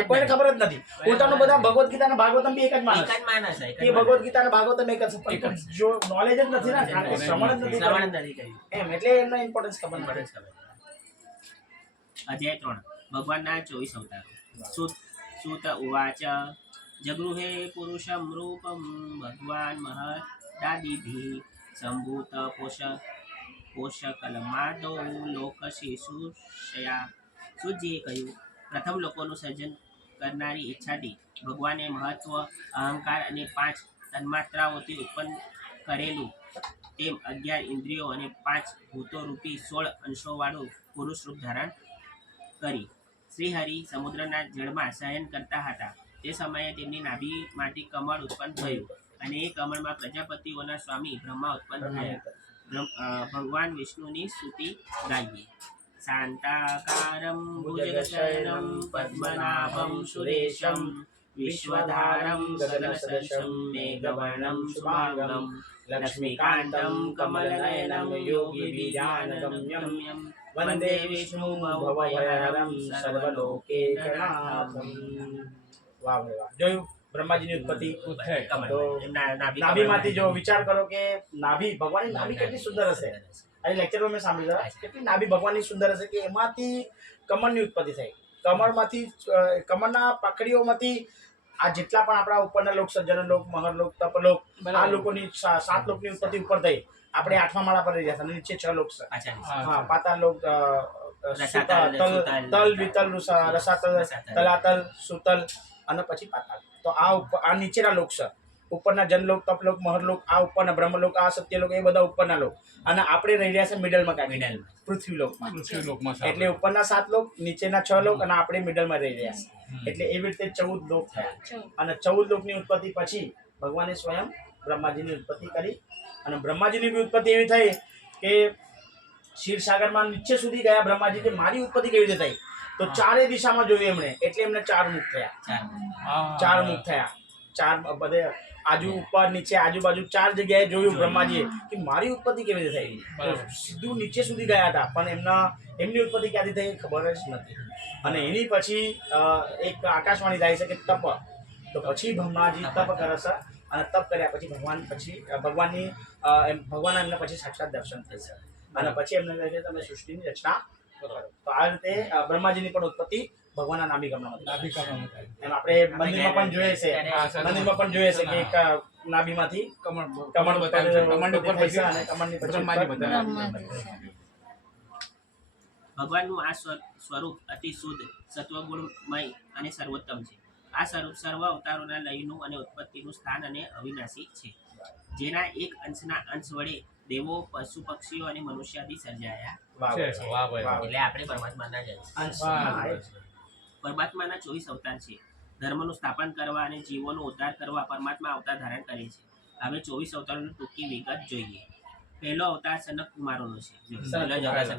કોઈને ખબર જ નથી પોતાનું બધા ભગવદ્ ગીતા અને ભાગવતમ બી એક જ માણસ એક જ માણસ છે, એક જ એ ભગવદ્ ગીતા અને ભાગવતમ એક જ છે પણ જો નોલેજ જ નથી ને કારણ કે શ્રવણ જ નથી શ્રવણ કર્યું. જ નથી કર્યું. એમ એટલે એમનો ઇમ્પોર્ટન્સ ખબર પડે ખબર જ ખબર. અધ્યાય 3 ભગવાનના 24 અવતારો. સુત ઉવાચ જગૃહે પુરુષમ રૂપમ ભગવાન મહદાદિભિ સંભૂત પોષકલમાદો લોકશિશુષયા. સુજીએ કહ્યું, પ્રથમ લોકોનું સર્જન કરનારી ઈચ્છાથી ભગવાને મહત્વ, અહંકાર અને 5 તન્માત્રાઓથી ઉત્પન્ન કરેલું તેમ 11 ઇન્દ્રિયો અને 5 ભૂતોરૂપી 16 અંશોવાળું પુરુષ રૂપ ધારણ કરી. શ્રીહરિ સમુદ્રના જળમાં શયન કરતા હતા તે સમયે તેમની નાભીમાંથી કમળ ઉત્પન્ન થયું અને એ કમળમાં પ્રજાપતિઓના સ્વામી બ્રહ્મા ઉત્પન્ન થયા. ભગવાન વિષ્ણુની સ્તુતિ ગાઈએ. શાંતાકારમ ભુજગશયનમ પદ્મનાભમ સુરેશમ વિશ્વધારમ ગગનસદૃશમ મેઘવર્ણમ શુભાંગમ લક્ષ્મીકાંતમ કમલનયનમ યોગીબીજાનગમ્યમ વંદે વિષ્ણુ ભવભયહરમ સર્વલોકેશનાથમ. વાહ ભાઈ વાહ. જોયું બ્રહ્માજીની ઉત્પત્તિ ઉત્થાય. તો એમના નાભીમાંથી જો વિચાર કરો કે નાભી ભગવાનની નાભી કેટલી સુંદર હશે આજે લેક્ચરમાં મેં સાંભળ્યું હતું, કેટલી નાભી ભગવાનની સુંદર હશે કે એમાંથી કમળની ઉત્પત્તિ થઈ. કમળમાંથી કમળના પાકડીઓમાંથી આ જેટલા પણ આપણા ઉપરના લોક સજ્જન લોક મહરલોક તપલોક આ લોકોની 7 લોકની ઉત્પત્તિ ઉપર થઈ. આપણે 8મા માળા પર રહી ગયા અને નીચે 6 લોક છે. હા પાતાળ લોક તલ વિતલ રસાતલ તલાતલ સુતલ અને પછી પાતાળ. તો આ નીચેના લોક છે. ઉપરના જનલોક તપલોક મહરલોક આ ઉપરના બ્રહ્મલોક આ સત્યલોક એ બધા ઉપરના લોક અને આપણે રહી રહ્યા છે મિડલમાં કાંઈ પૃથ્વીલોકમાં. પૃથ્વીલોકમાં એટલે ઉપરના 7 લોક નીચેના 6 લોક અને આપણે મિડલમાં રહી રહ્યા છે એટલે એવી રીતે 14 લોક થયા અને 14 લોકની ઉત્પત્તિ પછી ભગવાને સ્વયં બ્રહ્માજીની ઉત્પત્તિ કરી અને બ્રહ્માજીની બી ઉત્પત્તિ એવી થઈ કે ક્ષીરસાગરમાં નીચે સુધી ગયા બ્રહ્માજી કે મારી ઉત્પત્તિ કેવી રીતે થઈ તો ચારે દિશામાં જોયું એમણે એટલે એમને 4 મુખ થયા. 4 મુખ થયા. 4 બધે આજુ ઉપર નીચે આજુબાજુ 4 જગ્યાએ જોયું બ્રહ્માજીએ કે મારી ઉત્પત્તિ કેવી રીતે થઈ. તો સીધું નીચે સુધી ગયા હતા પણ એમની ઉત્પત્તિ ક્યાંથી થઈ ખબર જ નથી. અને એની પછી એક આકાશવાણી થાય છે કે તપ. તો પછી બ્રહ્માજી તપ કરે છે અને તપ કર્યા પછી ભગવાનના એમને પછી સાક્ષાત દર્શન થઈ છે અને પછી એમને કહે છે તમે સૃષ્ટિની રચના કરો. તો આ રીતે બ્રહ્માજીની પણ ઉત્પત્તિ ભગવાનના નાભી કમળમાંથી થાય. એમ આપણે મંદિરમાં પણ જોઈએ છે કે એક નાભીમાંથી કમળ કમળની ઉપર થાય છે અને કમળની પછી બ્રહ્માજી બતાવે. ભગવાનનું આ સ્વરૂપ અતિ શુદ્ધ, સત્વગુણમય અને સર્વોત્તમ છે. આ સ્વરૂપ સર્વ અવતારોના લયનું અને ઉત્પત્તિનું સ્થાન અને અવિનાશી છે, જેના એક અંશના અંશ વડે દેવો, પશુ પક્ષીઓ અને મનુષ્યાદી સર્જાયા. એટલે આપણે પરમાત્માના જ અંશ. પરમાત્માના 24 અવતાર છે. ધર્મનું સ્થાપન કરવા અને જીવોનો ઉદ્ધાર કરવા પરમાત્મા અવતાર ધારણ કરે છે. હવે 24 અવતારોની ટૂંકી વિગત જોઈએ. પહેલો અવતાર સનક કુમારોનો છે.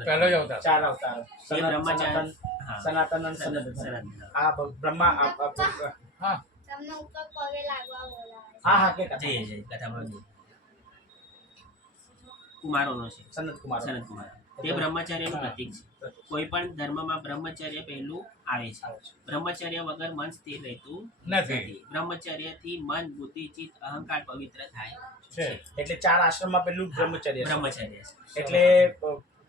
પહેલો જ અવતાર. 4 અવતારો એ બ્રહ્મચારી સનાતન અને સનત. આ બ્રહ્મા હા તમને ઉપર પગે લાગવા બોલાવે હા કે જઈએ કથામાં જઈએ. કુમારોનો છે. સનત કુમાર. તે બ્રહ્મચર્યનું પ્રતીક છે. કોઈ પણ ધર્મમાં બ્રહ્મચર્ય પહેલું આવે છે. બ્રહ્મચર્ય વગર મન સ્થિર રહેતું નથી. બ્રહ્મચર્યથી મન, બુદ્ધિ, ચિત્ત, અહંકાર પવિત્ર થાય છે. એટલે 4 આશ્રમમાં પેલું બ્રહ્મચર્ય છે. બ્રહ્મચર્ય છે. એટલે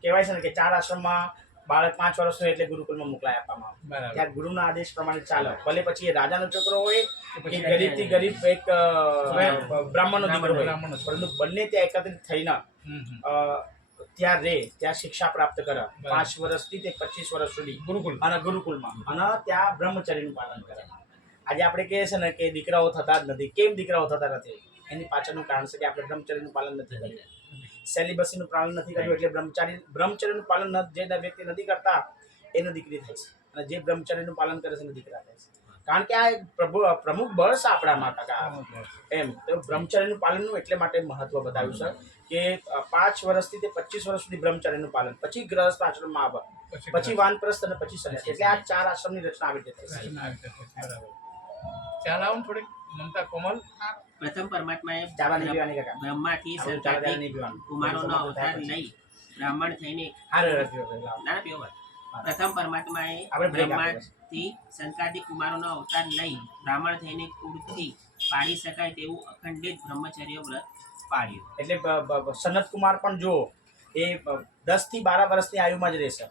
કહેવાય છે ને કે 4 આશ્રમમાં બાળક 5 વર્ષનો એટલે ગુરુકુળમાં મોકલાય આપવામાં આવે. બરાબર. ત્યાં ગુરુના આદેશ પ્રમાણે ચાલે. ભલે પછી એ રાજાનો છોકરો હોય કે ગરીબથી ગરીબ એક બ્રાહ્મણનો દીકરો હોય, પરંતુ બંને ત્યાં એકત્રિત થઈને ત્યાં ત્યાં શિક્ષા પ્રાપ્ત કરે 5 વર્ષથી તે 25 વર્ષ સુધી ગુરુકુલ. અને ગુરુકુલમાં અને ત્યાં બ્રહ્મચર્યનું પાલન કરે. આજે આપણે કહીએ છીએ ને કે દીકરાઓ થતા જ નથી. કેમ દીકરાઓ થતા નથી? એની પાછળનું કારણ છે કે આપણે બ્રહ્મચર્યનું પાલન નથી કર્યું, સેલિબસીનું પાલન નથી કર્યું. એટલે બ્રહ્મચર્યનું પાલન જે વ્યક્તિ નથી કરતા એને દીકરી થાય છે, અને જે બ્રહ્મચર્યનું પાલન કરે છે એને દીકરા થાય છે. કારણ કે આ એક પ્રમુખ બળ છે આપણામાં ટકા એમ. તો બ્રહ્મચર્યનું પાલનનું એટલે માટે મહત્વ બતાવ્યું છે કે 5 વર્ષથી તે 25 વર્ષ સુધી બ્રહ્મચર્યનું પાલન, પછી ગ્રહસ્થ આશ્રમમાં આવે, પછી વાનપ્રસ્થ અને પછી સંન્યાસ. એટલે આ 4 આશ્રમની રચના આવી રીતે થઈ છે. બરાબર. ચાલ આવો ને થોડીક મમતા કોમલ. પ્રથમ પરમાત્માએ ચાવા નહીં પીવાની કાકા. બ્રહ્માથી ચાવા સંતાનથી નહીં પીવાનું. કુમારોનો અવતાર લઈ બ્રાહ્મણ થઈને ના પીવો વાત. પ્રથમ પરમાત્માએ આપણે break બ્રહ્માથી સંતાનથી કુમારોનો અવતાર લઈ બ્રાહ્મણ થઈને કુળથી પાડી શકાય તેવું અખંડિત બ્રહ્મચર્ય વ્રત પાડ્યું. એટલે સનત કુમાર પણ જો એ 10 થી 12 વર્ષની આયુમાં જ રહેશે.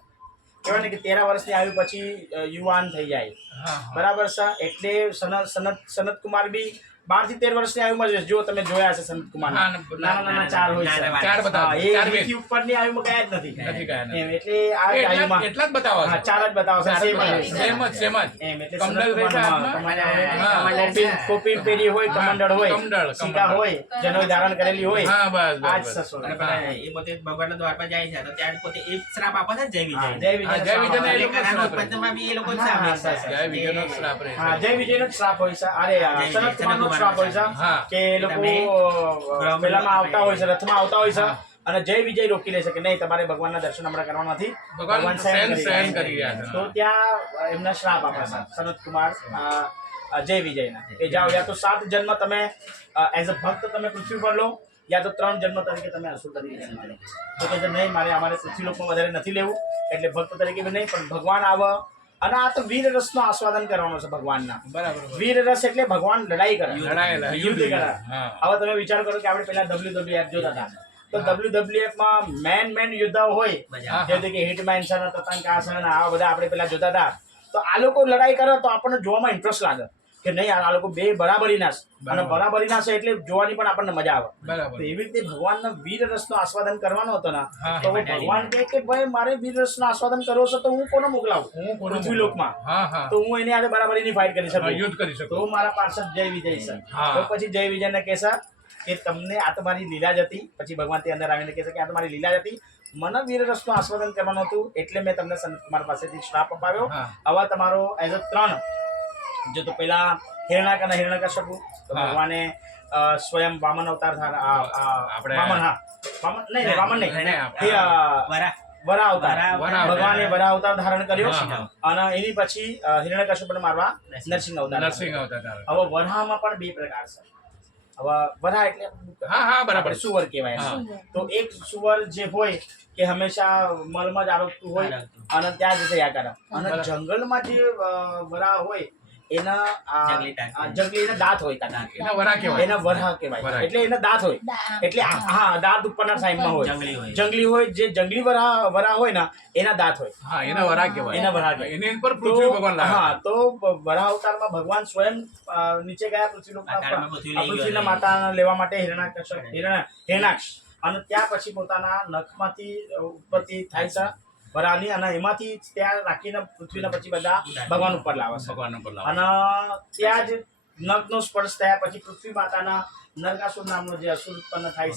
કહેવાય ને કે 13 વર્ષની આયુ પછી યુવાન થઈ જાય, બરાબર છે. એટલે સનત કુમાર બી 12 થી 13 વર્ષની આયુમાં જ રહેશે. જો તમે જોયા હશે સનત કુમાર નાના 4 હોય છે. ચાર બતાવો. એ ચાર એથી ઉપરની આયુમાં ગયા જ નથી. નથી ગયા નથી. એમ એટલે આ આયુમાં એટલા જ બતાવો છો. 4 જ બતાવો છે. સેમ જ સેમ જ. એમ એટલે કમંડળ સનત રહેશે કુમાર, હાથમાં? કોપી પેરી હોય, કમંડળ હોય, કમંડળ, સીકા હોય, જનોઈ ધારણ કરેલી હોય. હા બસ આ જ બસ, બસ. સસરો. અને પછી એ પોતે ભગવાનના દ્વારમાં જાય છે તો ત્યાં પોતે એક શ્રાપ આપે છે ને જય જય વિજય. વિજય જય વિજયને એ લોકો અને શ્રાપ રહે. ઉત્પત્તિમાં બી એ લોકો જ હા, શ્રાપ હા, આપે છે. જય વિજયનો શ્રાપ રહે છે. હા, જય વિજયનો જ શ્રાપ હોય છે. અરે સનત કુમારનો જ શ્રાપ હોય છે હા. કે એ લોકો તમે પેલામાં આવતા હોય છે, રથમાં આવતા હોય છે, હા. અને જય વિજય રોકી લે છે કે નહીં, તમારે ભગવાનના દર્શન હમણાં કરવા નથી, ભગવાન સહન કરી રહ્યા છે. તો ત્યાં એમના શ્રાપ આપે છે સનત કુમાર જય વિજયના કે જાઓ યા તો 7 જન્મ તમે એઝ અ ભક્ત તમે પૃથ્વી પર લો, યા તો 3 જન્મ તરીકે તમે અસુર તરીકે જન્મ લો. તો કે નહીં, અમારે પૃથ્વી લોકમાં વધારે નથી લેવું, એટલે ભક્ત તરીકે બી નહીં, પણ ભગવાન આવે. અને આ તો વીર રસનો આસ્વાદન કરવાનો છે ભગવાનના. બરાબર. વીર રસ એટલે ભગવાન લડાઈ કરે, લડાયેલા, યુદ્ધ કરે. હા. હવે તમે વિચાર કરો કે આપણે પેલા WWF જોતા હતા, તો WWF માં મેન યોદ્ધાઓ હોય, મજા. જેમ કે હિટમેન છે ને, તતંકા છે ને, આવા બધા આપણે પેલા જોતા હતા. તો આ લોકો લડાઈ કરે તો આપણને જોવામાં ઇન્ટરેસ્ટ લાગે કે નહીં આ લોકો બે બરાબરીના છે, અને બરાબરીના છે એટલે જોવાની પણ આપણને મજા આવે. બરાબર. તો એવી રીતે ભગવાનના વીર રસનો આસ્વાદન કરવાનો હતો ને, હા, તો ભગવાન કહે કે ભાઈ મારે વીર રસનો આસ્વાદન કરવો છે તો હું કોને મોકલાવું હું કોને પૃથ્વી લોકમાં? હા હા. તો હું એની હાથે બરાબરીની ફાઇટ કરી હા, શકું, યુદ્ધ કરી તો શકો. હું મારા પાર્ષદ જય વિજય છે. હા. તો પછી જય વિજયને કહેશે કે તમને આ તમારી લીલા જ હતી. પછી ભગવાન તે અંદર આવીને કહેશે કે આ તમારી લીલા જ હતી, મને વીર રસનું આસ્વાદન કરવાનું હતું, એટલે મેં તમને સંત કુમાર પાસેથી શ્રાપ અપાવ્યો. હા. હવે તમારો એઝ અ 3 જો તો પેલા હિરણ્યક અને હિરણ્યકશ્યપુ, તો હા. ભગવાને સ્વયં વામન અવતાર આપણે- વામન, હા વામન નહીં, વામન નહીં, નહીં, એ, વરા. વરા અવતાર. વરા ભગવાને વરા અવતાર ધારણ કર્યો, હા, અને એની પછી હિરણ્યકશ્યપુને મારવા નરસિંહ અવતાર. નરસિંહ અવતાર. હવે વરાહમાં પણ 2 પ્રકાર છે. હવે વરાહ એટલે હા હા બરાબર. આપણે સુવર કહેવાય. હા. તો એક સુવર જે હોય કે હંમેશા મલમાં જ આરોગતું હોય અને ત્યાં જ થયા કરે. અને બરાબર. જંગલમાં જે વરાહ હોય એના જંગલી ટાંક. જંગલી એના દાંત હોય કાકા. એના વરા કહેવાય. એના વરાહ કહેવાય. વરાહ. એટલે એના દાંત હોય, એટલે હા દાંત ઉપરના સાઈડમાં હોય. જંગલી હોય. જંગલી હોય, જે જંગલી વરાહ હોય ને એના દાંત હોય, હા એના વરા કહેવાય. એના વરાહ કહેવાય. એની પર પૃથ્વી ભગવાન લાવે. હા, તો વરાહ અવતારમાં ભગવાન સ્વયં નીચે ગયા પૃથ્વીલોકમાં, પાતાળમાં પૃથ્વી લઈ ગયો. પૃથ્વીના માતાને લેવા માટે હિરણાક્ષ, અને ત્યાં પછી પોતાના નખમાંથી ઉત્પત્તિ થાય છે વરાહની, અને એમાંથી ત્યાં રાખીને પૃથ્વીના પછી બધા ભગવાન ઉપર લાવે છે. ભગવાન ઉપર લાવે. અને ત્યાં જ નખનો સ્પર્શ થયા પછી પૃથ્વી માતાના નરકાસુર નામનો જે અસુર ઉત્પન્ન થાય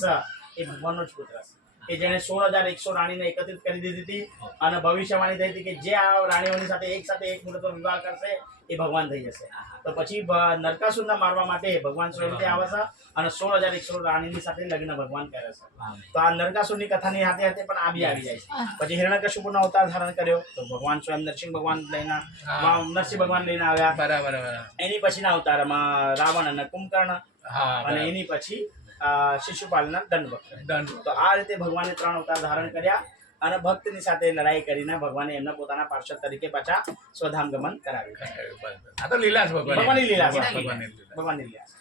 છે એ ભગવાનનો જ પુત્ર છે, કે જેણે 16,100 રાણીને એકત્રિત કરી દીધી હતી, અને ભવિષ્યવાણી થઈ હતી કે જે આ રાણીઓની સાથે એક મુહૂર્તમાં વિવાહ કરશે એ ભગવાન થઈ જશે. તો પછી નરકાસુરને મારવા માટે ભગવાન સ્વયં ત્યાં આવે છે, અને 16,100 રાણીની સાથે લગ્ન ભગવાન કરે છે. તો આ નરકાસુરની કથાની હાથે હાથે પણ આ બી આવી જાય છે. પછી હિરણ્યકશ્યપુનો અવતાર ધારણ કર્યો, તો ભગવાન સ્વયં નરસિંહ ભગવાન લઈને નરસિંહ ભગવાન લઈને આવ્યા. બરાબર બરાબર. એની પછીના અવતારમાં રાવણ અને કુંભકર્ણ, હા અને બરાબર. એની પછી શિશુપાલના દંડવક્ર. દંડ. તો આ રીતે ભગવાને 3 અવતાર ધારણ કર્યા, અને ભક્તની સાથે લડાઈ કરીને ભગવાને એમના પોતાના પાર્ષદ તરીકે પાછા સ્વધામ ગમન કરાવ્યું. આ તો લીલા છે ભગવાન. ભગવાનની લીલા છે. ભગવાનની લીલા. ભગવાનની લીલા છે.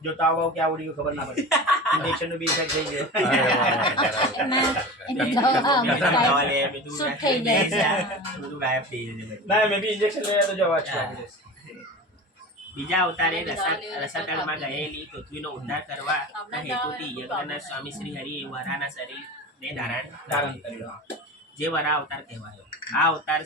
જો તાવ બાવ ક્યાં ઉડી ગયું ખબર ના પડી, ઇન્જેક્શનનું બી ઇફેક્ટ થઈ ગયો. દવા લે, બધું ગાયબ થઈ જશે બધું. ના મેં બી ઇન્જેક્શન લઈ તો જો અવાજ આવી જશે. બીજા અવતારે રસાતળમાં ગયેલી પૃથ્વીનો ઉદ્ધાર કરવા હેતુથી યજ્ઞના સ્વામી શ્રી હરિએ વરાહના શરીર ને ધારણ ધારણ કર્યું. જે વરા અવતાર કહેવાયો. આ અવતાર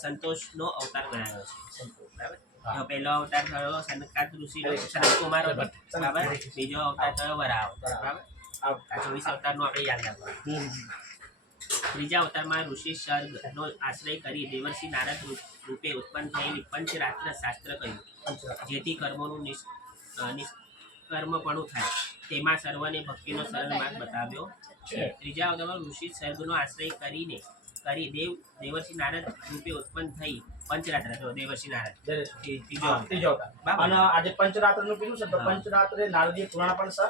સંતોષનો અવતાર ગણાયો છે. બરાબર. તો પહેલો અવતાર થયો સનકાદ ઋષિનો સનતકુમારનો. બરાબર. બીજો અવતાર થયો વરા અવતાર. બરાબર. આ 24 અવતારનું આપણે યાદ રાખવાનું. ત્રીજા અવતારમાં ઋષિ સર્ગનો આશ્રય કરી દેવર્ષિ નારદ રૂપે ઉત્પન્ન થયેલી પંચરાત્ર શાસ્ત્ર કહ્યું, જેથી કર્મોનું નિષ્કર્મપણું થાય. તેમાં સર્વને ભક્તિનો સરળ માર્ગ બતાવ્યો છે. ત્રીજા અવતારમાં ઋષિ સર્ગનો આશ્રય કરી દેવર્ષિ નારદ રૂપે ઉત્પન્ન થઈ પંચરાત્ર. જો દેવર્ષિ નારદ ત્રીજો અવતાર. અને આજે પંચરાત્ર નું કીધું છે તો પંચરાત્રે નારદીય પુરાણ પણ છે.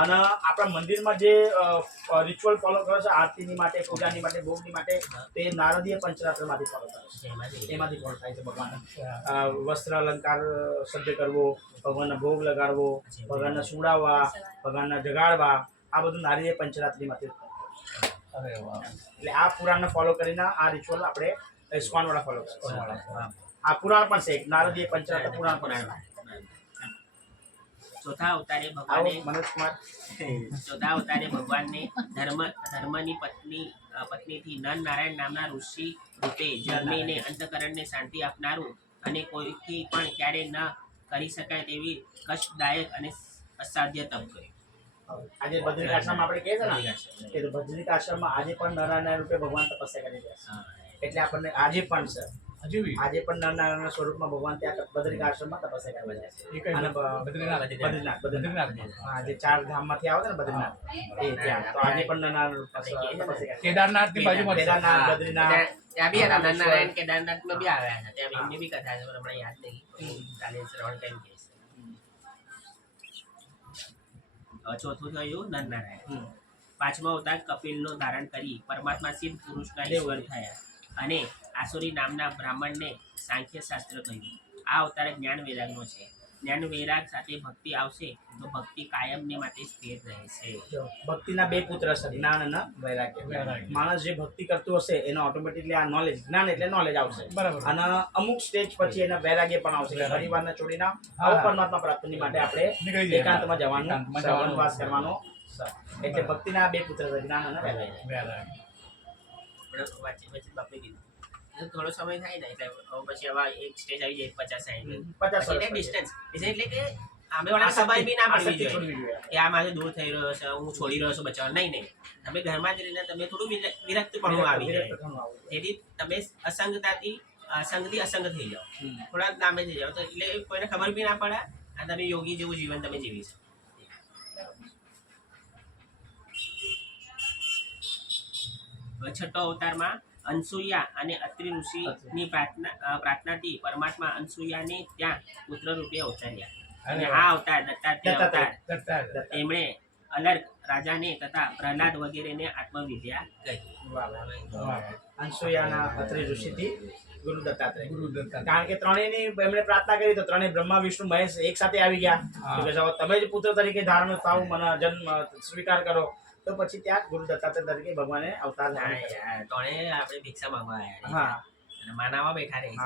અને આપણા મંદિરમાં જે રિચ્યુઅલ ફોલો કરે છે આરતીની માટે, પૂજાની માટે, ભોગની માટે, તે નારદીય પંચરાત્ર માંથી ફોલો કરે છે. એમાંથી ફોલો થાય છે. ભગવાન વસ્ત્ર અલંકાર સજ્જ કરવો, ભગવાનના ભોગ લગાડવો, ભગવાનના સુડાવવા, ભગવાનના જગાડવા, આ બધું નારદીય પંચરાત્રી માંથી. એટલે આ પુરાણને ફોલો કરીને આ રિચ્યુઅલ આપણે ઇસ્કોન વાળા ફોલો કરે. આ પુરાણ પણ છે, એક નારદીય પંચરાત્ર પુરાણ પણ છે. ચોથા અવતારે આવો ભગવાને મનોજકુમાર. ચોથા અવતારે ભગવાનને ધર્મની પત્નીથી નર નારાયણ નામના ઋષિ રૂપે જન્મીને અંતકરણને શાંતિ આપનારું અને કોઈથી પણ ક્યારે ન કરી શકાય તેવી કષ્ટદાયક અને અસાધ્ય તપ કર્યું. આજે બદ્રિક આશ્રમ આપણે કહે છે ને, કે બદ્રિક આશ્રમમાં આજે પણ નરનારાયણ રૂપે ભગવાન તપસ્યા કરી રહ્યા છે. એટલે આપણને આજે પણ છે, આજે પણ નરનારાયણના સ્વરૂપમાં ભગવાન ત્યાં બદ્રિક આશ્રમમાં તપસ્યા કરવા જાય છે. અને બદ્રીનાથ, હા, જે 4 ધામમાંથી આવે છે ને બદ્રીનાથ, એ ત્યાં તો આજે પણ નરનારાયણ તપસ્યા કરે છે. કેદારનાથની બાજુમાં કેદારનાથ, બદ્રીનાથ, ત્યાં બી હતા નરનારાયણ કેદારનાથમાં બી આવ્યા હતા. ત્યાં એમની બી કથા છે, પણ હમણાં યાદ નહીં. કાલે શ્રવણ કરીને કહીશ. ચોથું થયું નરનારાયણ. પાંચમો અવતાર કપિલનો ધારણ કરી પરમાત્મા સિદ્ધ પુરુષના ઈશ્વર થયા અને આસુરી નામના બ્રાહ્મણને સાંખ્ય શાસ્ત્ર કહ્યું. આ અવતાર જ્ઞાન વૈરાગનો છે. જ્ઞાન વૈરાગ સાથે ભક્તિ આવશે તો ભક્તિ કાયમને માટે સ્થિર રહેશે. ભક્તિના 2 પુત્ર છે, જ્ઞાન અને વૈરાગ્ય. માણસ જે ભક્તિ કરતું હશે એનો ઓટોમેટિકલી આ નોલેજ, જ્ઞાન એટલે નોલેજ આવશે. અને અમુક સ્ટેજ પછી એના વૈરાગ્ય પણ આવશે. પરિવારના છોડીને આવો પરમાત્મા પ્રાપ્તિની માટે આપણે એકાંતમાં જવાનું, વનવાસ કરવાનો. એટલે ભક્તિના 2 પુત્ર છે, જ્ઞાન અને વૈરાગ્ય. વચ્ચે બાપે કીધું થોડો સમય થાય ને એટલે પછી હવે એક સ્ટેજ આવી જાય 50-60 50 ડિસ્ટન્સ એટલે કે આમે વાળા સભાઈ બી ના પડવી જોઈએ કે આ મારે દૂર થઈ રહ્યો છે, હું છોડી રહ્યો છું બચાવ. નહીં, તમે ઘરમાં જ રહીને તમે થોડું વિરક્તપણું આવી જાય. તેથી તમે અસંગથી અસંગ થઈ જાઓ, થોડા લાંબે થઈ જાઓ, તો એટલે કોઈને ખબર બી ના પડે અને તમે યોગી જેવું જીવન તમે જીવી શકો. છઠ્ઠો અવતારમાં અનસુયા અને અત્રિ ઋષિની પ્રાર્થનાથી પરમાત્મા અનસુયાને ત્યાં પુત્ર રૂપે અવતર્યા. અને આ અવતાર દત્તાત્રેય અવતાર. તેમણે અલર્ક રાજાને તથા પ્રહલાદ વગેરેને આત્મવિદ્યા કહી. અંશુયાના અત્રિ ઋષિથી ગુરુ દત્તાત્રેય. કારણ કે ત્રણેયની એમણે પ્રાર્થના કરી તો ત્રણેય બ્રહ્મા વિષ્ણુ મહેશ એક સાથે આવી ગયા. તમે જ પુત્ર તરીકે ધારણ થાવ, મને જન્મ સ્વીકાર કરો. તો પછી ત્યાં ગુરુ દત્તાત્રેય તરીકે ભગવાને અવતાર ત્રણે આપણે ભિક્ષા માંગવા આવ્યા. હા, અને માનામાં બેઠા રહી છે.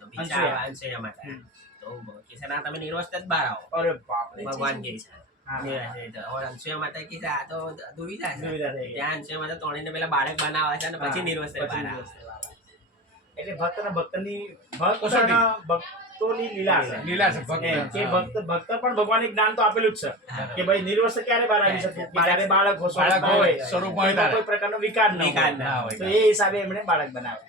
તો ભિક્ષા અંશુયા માતા તો કે છે ના તમે નિર્વસ્ત્ર જ બહાર આવો. અરે બાપ રે, ભગવાન કે છે અંશુયા માતા કે આ તો દુવિધા છે. ત્યાં અંશુયા માતા ત્રણેયને પેલા બાળક બનાવે છે અને પછી નિર્વસ્ત્ર બહાર આવે. એટલે ભક્તોની લીલા છે. કે ભક્ત પણ ભગવાન જ્ઞાન તો આપેલું જ છે કે ભાઈ નિર્વસ્ત્ર ક્યારે બહાર આવી શકે, જ્યારે બાળક હોય, સ્વરૂપમાં કોઈ પ્રકારનો વિકાર ન હોય. તો એ હિસાબે એમણે બાળક બનાવે.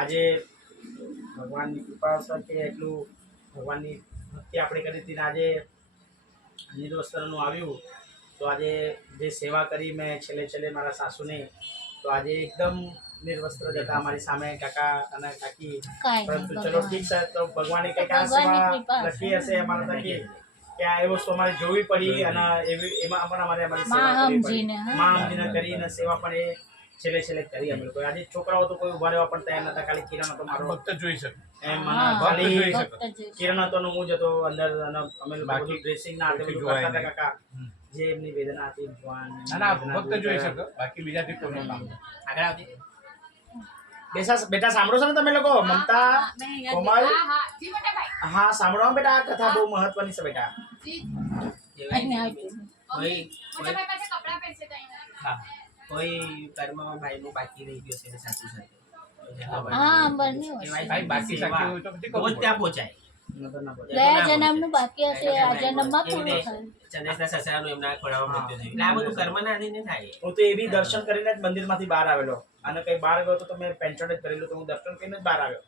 આજે ભગવાનની કૃપા છે કે એટલું ભગવાનની ભક્તિ આપણે કરી હતી ને આજે નિર્વસ્ત્રનું આવ્યું. તો આજે જે સેવા કરી મેં છેલ્લે મારા સાસુને, તો આજે એકદમ નિર્વસ્ત્ર જતા અમારી સામે કાકા અને કાકી. પરંતુ ચલો ઠીક છે, તો ભગવાને કંઈક આ સેવા લખી હશે અમારા થકી કે આ એ વસ્તુ અમારે જોવી પડી અને એમાં પણ અમારી સેવા કરવી પડી. માં સમજીને કરીને સેવા પણ એ છેલ્લે કરી અમે લોકો. આજે છોકરાઓ તો કોઈ ઉભા રહેવા પણ તૈયાર નતા. ખાલી કિરણ હતો મારો ભક્ત જોઈ શકે એમ, ખાલી કિરણ હતો ને હું જ હતો અંદર. અને અમે લોકો બધું ડ્રેસિંગ ના હાથે બધું કરતા હતા કાકા. જે એમની વેદના હતી ભગવાન ભક્ત જોઈ શકે, બાકી બીજાથી કોઈ કામ આગળ આવતી બેટા સાંભળો છો ને તમે લોકો? મમતા, કોમલ, હા સાંભળો બેટા, આ કથા બહુ મહત્વની છે બેટા. કહેવાય ને. કોઈ મોટા ભાઈ પાસે કપડાં પહેરશે તો અહીંયા. હા કોઈ કર્મમાં ભાઈનું બાકી રહી ગયું છે ને સાચું સાથે હા, બંને વસ્તુ. કહેવાય ભાઈ છે, બાકી સેવા સાચું હોય તો પછી તો કરવું જ ત્યાં પહોંચાય. નતર ના પડે. ગયા જન્મનું બાકી હશે આ જન્મમાં કેવી પૂરું રીતે થાય. ચંદ્રેશના સસરાનું એમના ખોળામાં મૃત્યુ થયું. એટલે આ બધું કર્મના આધીને થાય. હું તો એવી દર્શન કરીને જ મંદિરમાંથી બહાર આવેલો અને કઈ બહાર ગયો તો મેં પેન્શન જ કરેલું તો હું દર્શન કરીને જ બહાર આવ્યો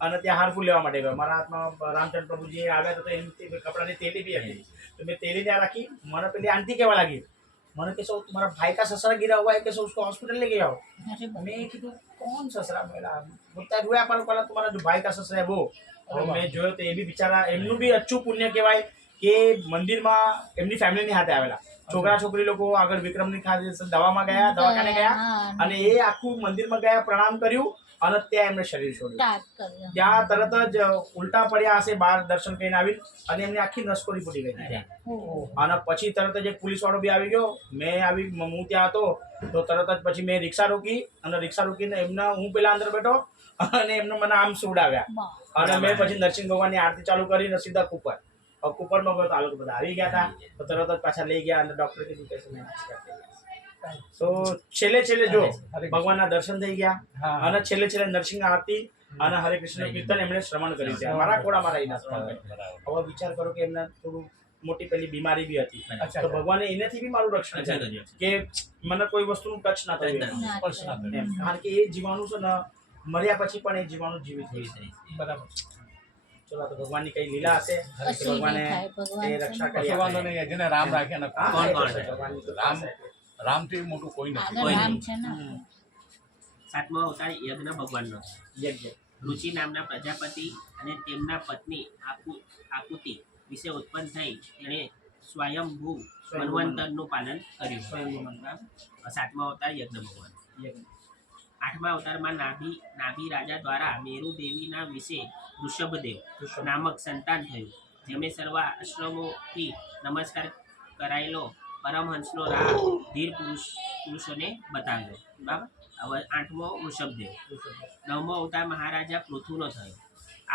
અને ત્યાં હારફૂલ લેવા માટે ગયો. મારા હાથમાં રામચંદ્ર પ્રભુજી આવ્યા તો એમની કપડાની તેલી બી હતી તો મેં તેલી ત્યાં રાખી. મને પેલી આંટી કહેવા લાગી, મને કે तुम्हारा भाई का ससरा गिरा हुआ है कैसे उसको हॉस्पिटल लेके जाओ. અરે બાપ. मैं कीधु कौन ससरा बोला बोलता है रुआ पर तुम्हारा जो भाई का ससरा है वो. और मैं જોયો તો એ બી બિચારા એમનું બી અચ્છું પુણ્ય કહેવાય કે મંદિરમાં એમની ફેમિલીની હાથે આવેલા છોકરા છોકરી લોકો આગળ વિક્રમની ખાતે દવામાં ગયા, દવાખાને ગયા હા, અને એ આખું મંદિરમાં ગયા, પ્રણામ કર્યું અને ત્યાં એમને શરીર છોડ્યું. સ્ટાર્ટ કર્યો. ત્યાં તરત જ ઉલટા પડ્યા હશે બહાર દર્શન કરીને આવી અને એમની આખી નસકોરી ફૂટી ગઈ હતી. ઓહો. અને પછી તરત જ એક પોલીસ વાળો બી આવી ગયો. મેં આવી હું ત્યાં હતો તો તરત જ પછી મેં રિક્ષા રોકી અને રિક્ષા રોકીને એમના હું પેલા અંદર બેઠો અને એમને મને આમ સુવડાવ્યા બાપ. અને મેં પછી નરસિંહ ભગવાનની આરતી ચાલુ કરીને સીધા કુપર કુપરમાં ગયો તો આ લોકો બધા આવી ગયા હતા તો તરત જ પાછા લઈ ગયા અને ડોક્ટર કીધું કે મેં તો છેલ્લે જો ભગવાનના દર્શન થઈ ગયા હા. અને છેલ્લે નરસિંહ આરતી અને હરે કૃષ્ણ કીર્તન એમણે શ્રવણ કર્યું છે મારા ખોળામાં રહીને શ્રવણ કર્યું. હવે વિચાર કરો કે એમને થોડું મોટી પેલી બીમારી બી હતી અચ્છા. તો ભગવાને એનાથી બી મારું રક્ષણ અચ્છા, કર્યું કે મને કોઈ વસ્તુનું ટચ ના થયું એમ. ના સ્પર્શ ના થાય. થાય. એમ. કારણ કે એ જીવાણુ છે ને મર્યા પછી પણ એ જીવાણુ જીવિત થઈ છે. બરાબર. ચલો તો ભગવાનની કઈ લીલા હશે કે કશું ભગવાને નહીં થાય, ભગવાન એ રક્ષા છે. કરી કશો વાંધો આપે. નહીં જેને રામ રાખ્યા ને હા, કોણ એ તો કોણ છે. છે? ભગવાનની તો રામ. કૃપા છે. રામથી મોટું કોઈ નથી. આગળ કોઈ રામ નહીં. છે ને. સાતમો અવતાર યજ્ઞ ભગવાનનો છે. યજ્ઞ. રુચિ નામના પ્રજાપતિ અને તેમના પત્ની આકુતિ વિશે ઉત્પન્ન થઈ તેણે સ્વયંભૂ મન્વંતરનું પાલન કર્યું. સ્વયંભૂ મન્વંતર. બરાબર? સાતમા અવતાર યજ્ઞ ભગવાન. યજ્ઞ. આઠમા અવતારમાં નાભી રાજા દ્વારા મેરુ દેવીના વિશે ઋષભદેવ ઋષભ. નામક સંતાન થયું જેમણે સર્વ આશ્રમોથી નમસ્કાર કરાયેલો પરમહંસનો રાહ ધીર પુરુષોને બતાવ્યો. બરાબર. હવે આઠમો ઋષભદેવ. નવમો અવતાર મહારાજા પૃથુનો થયો.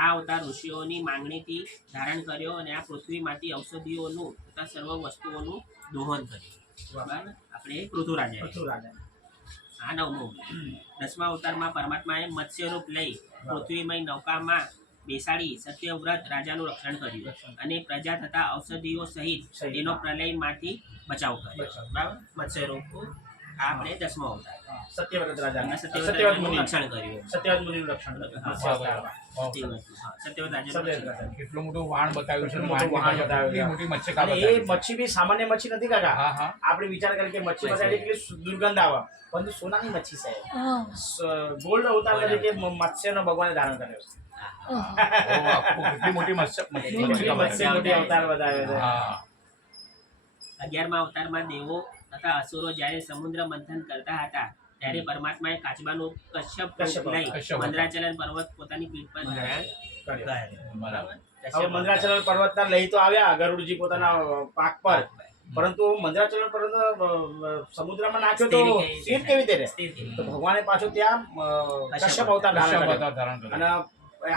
આ અવતાર ઋષિઓની માંગણીથી ધારણ કર્યો અને આ પૃથ્વીમાંથી ઔષધિઓનું તથા સર્વ વસ્તુઓનું દોહન કર્યું. બરાબર. આપણે પૃથુ રાજા. પૃથુ રાજા. આ નવમો. દસમા અવતારમાં પરમાત્માએ મત્સ્ય રૂપ લઈ પૃથ્વીમય નૌકામાં બેસાડી સત્યવ્રત રાજાનું રક્ષણ કર્યું અને પ્રજા તથા ઔષધિઓ સહિત તેનો પ્રલયમાંથી બચાવ કર્યો. બરાબર. મત્સ્ય રૂપ આ આપણે દસમો અવતાર. સત્યવ્રત રાજા. અને સત્યવ્રત સત્યવ્રત મુનિ. રક્ષણ કર્યું. સત્યવ્રત મુનિનું રક્ષણ કર્યું. હા. સત્યવ્રત. સત્યવ્રત રાજાનું સત્યવ્રત રક્ષણ રાજા. કેટલું મોટું વાણ બતાવ્યું છે કેટલું મોટું વાણ બતાવ્યું છે. કેટલી મોટી મત્સ્યકાર અને એ બતાવી છે. મચ્છી બી સામાન્ય મચ્છી નથી કાકા. હા હા આપણે વિચાર કરીએ કે મચ્છી બતાવી કેટલી દુર્ગંધ આવે પરંતુ સોનાની મચ્છી છે. હા. ગોલ્ડ અવતાર તરીકે મત્સ્યનો ભગવાને ધારણ કર્યો છે. ઓહો. ઓહ, આખું કેટલી મોટી મત્સ્યકાર મત્સ્ય મોટી બતાવી. અવતાર બતાવે છે. હા 11મા અવતારમાં દેવો તથા અસુરો જ્યારે સમુદ્ર મંથન કરતા હતા ત્યારે પરમાત્માએ કાચબાનું કશ્યપ કશ્યપ રૂપ લઈ કશ્યપ. મંદરાચલન પર્વત પોતાની પીઠ પર ધારણ કર્યો. બરાબર. હવે મંદરાચલ પર્વતના લઈ તો આવ્યા ગરુડજી પોતાના પાક પર પરંતુ મંદરાચલ પર્વત સમુદ્રમાં નાખ્યો તો સ્થિર કેવી રીતે રહે? તો ભગવાને પાછો ત્યાં કશ્યપ અવતાર ધારણ કશ્યપ કર્યો અવતાર ધારણ કર્યો. અને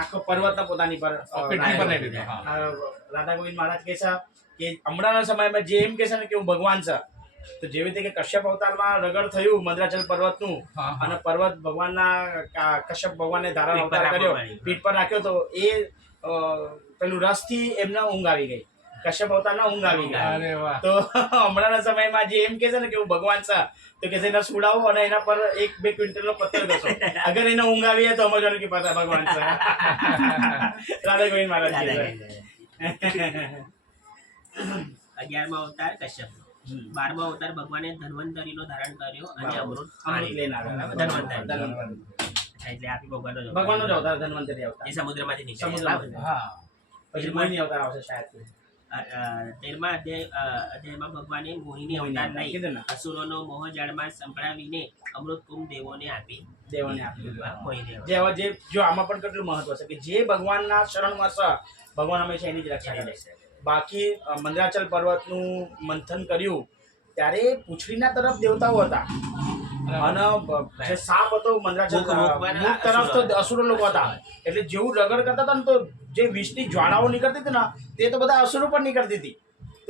આખો પર્વતના પોતાની પર પીઠની પર લઈ લીધો. હા રાધા ગોવિંદ મહારાજ કહે છે કે હમણાંના સમયમાં જે એમ કહે છે ને કે હું ભગવાન છે તો જેવી રીતે કે કશ્યપ અવતારમાં રગડ થયું મંદરાચલ પર્વતનું હા, હા. અને પર્વત ભગવાનના કશ્યપ ભગવાને ધારણ પીઠ પર અવતાર કર્યો રાખવો પીઠ પર રાખ્યો તો એ પેલું રસથી એમને ઊંઘ આવી ગઈ કશ્યપ અવતારના ઊંઘ આવી ગઈ અરે વાહ તો હમણાંના સમયમાં જે એમ કે છે ને કે હું ભગવાન છે તો કે એને સુડાવો અને એના પર 1-2 ક્વિન્ટલનો પથ્થર ઘસો અગર એને ઊંઘ આવી જાય તો સમજવાનું કે પાછા ભગવાન છે રાધા ગોવિંદ મહારાજ કહે છે. 11મા અવતાર કશ્યપ. 12મો અવતાર ભગવાને ધન્વંતરીનો ધારણ કર્યો અને અમૃત અમૃત લઈને આવ્યા. ધન્વંતરી. ધન્વંતરી. એટલે આપી ભગવાનનો જ અવતાર. ભગવાનનો જ અવતાર ધન્વંતરી અવતાર એ સમુદ્રમાંથી નીકળ્યા. સમુદ્રમાંથી. હા પછી મોહિની અવતાર આવશે શાયદ 13મા અધ્યાયમાં ભગવાને મોહિની અવતાર લઈ કીધું ને અસુરોનો મોહજાળમાં સંભળાવીને અમૃત કુંભ દેવોને આપી. દેવોને આપી મોહિની અવતાર. જે હવે જે જો આમાં પણ કેટલું મહત્વ છે કે જે ભગવાનના શરણમાં છે ભગવાન હંમેશા એની જ રક્ષા કરે. બાકી મંદરાચલ પર્વતનું મંથન કર્યું ત્યારે પૂંછડીના તરફ દેવતાઓ હતા અને જે સાપ હતો મંદરાચલ મુખ તરફ તો અસુરો લોકો હતા એટલે જેવું રગડ કરતા હતા ને તો જે વિષની જ્વાળાઓ નીકળતી હતી ને તે તો બધા અસુરો પર નીકળતી હતી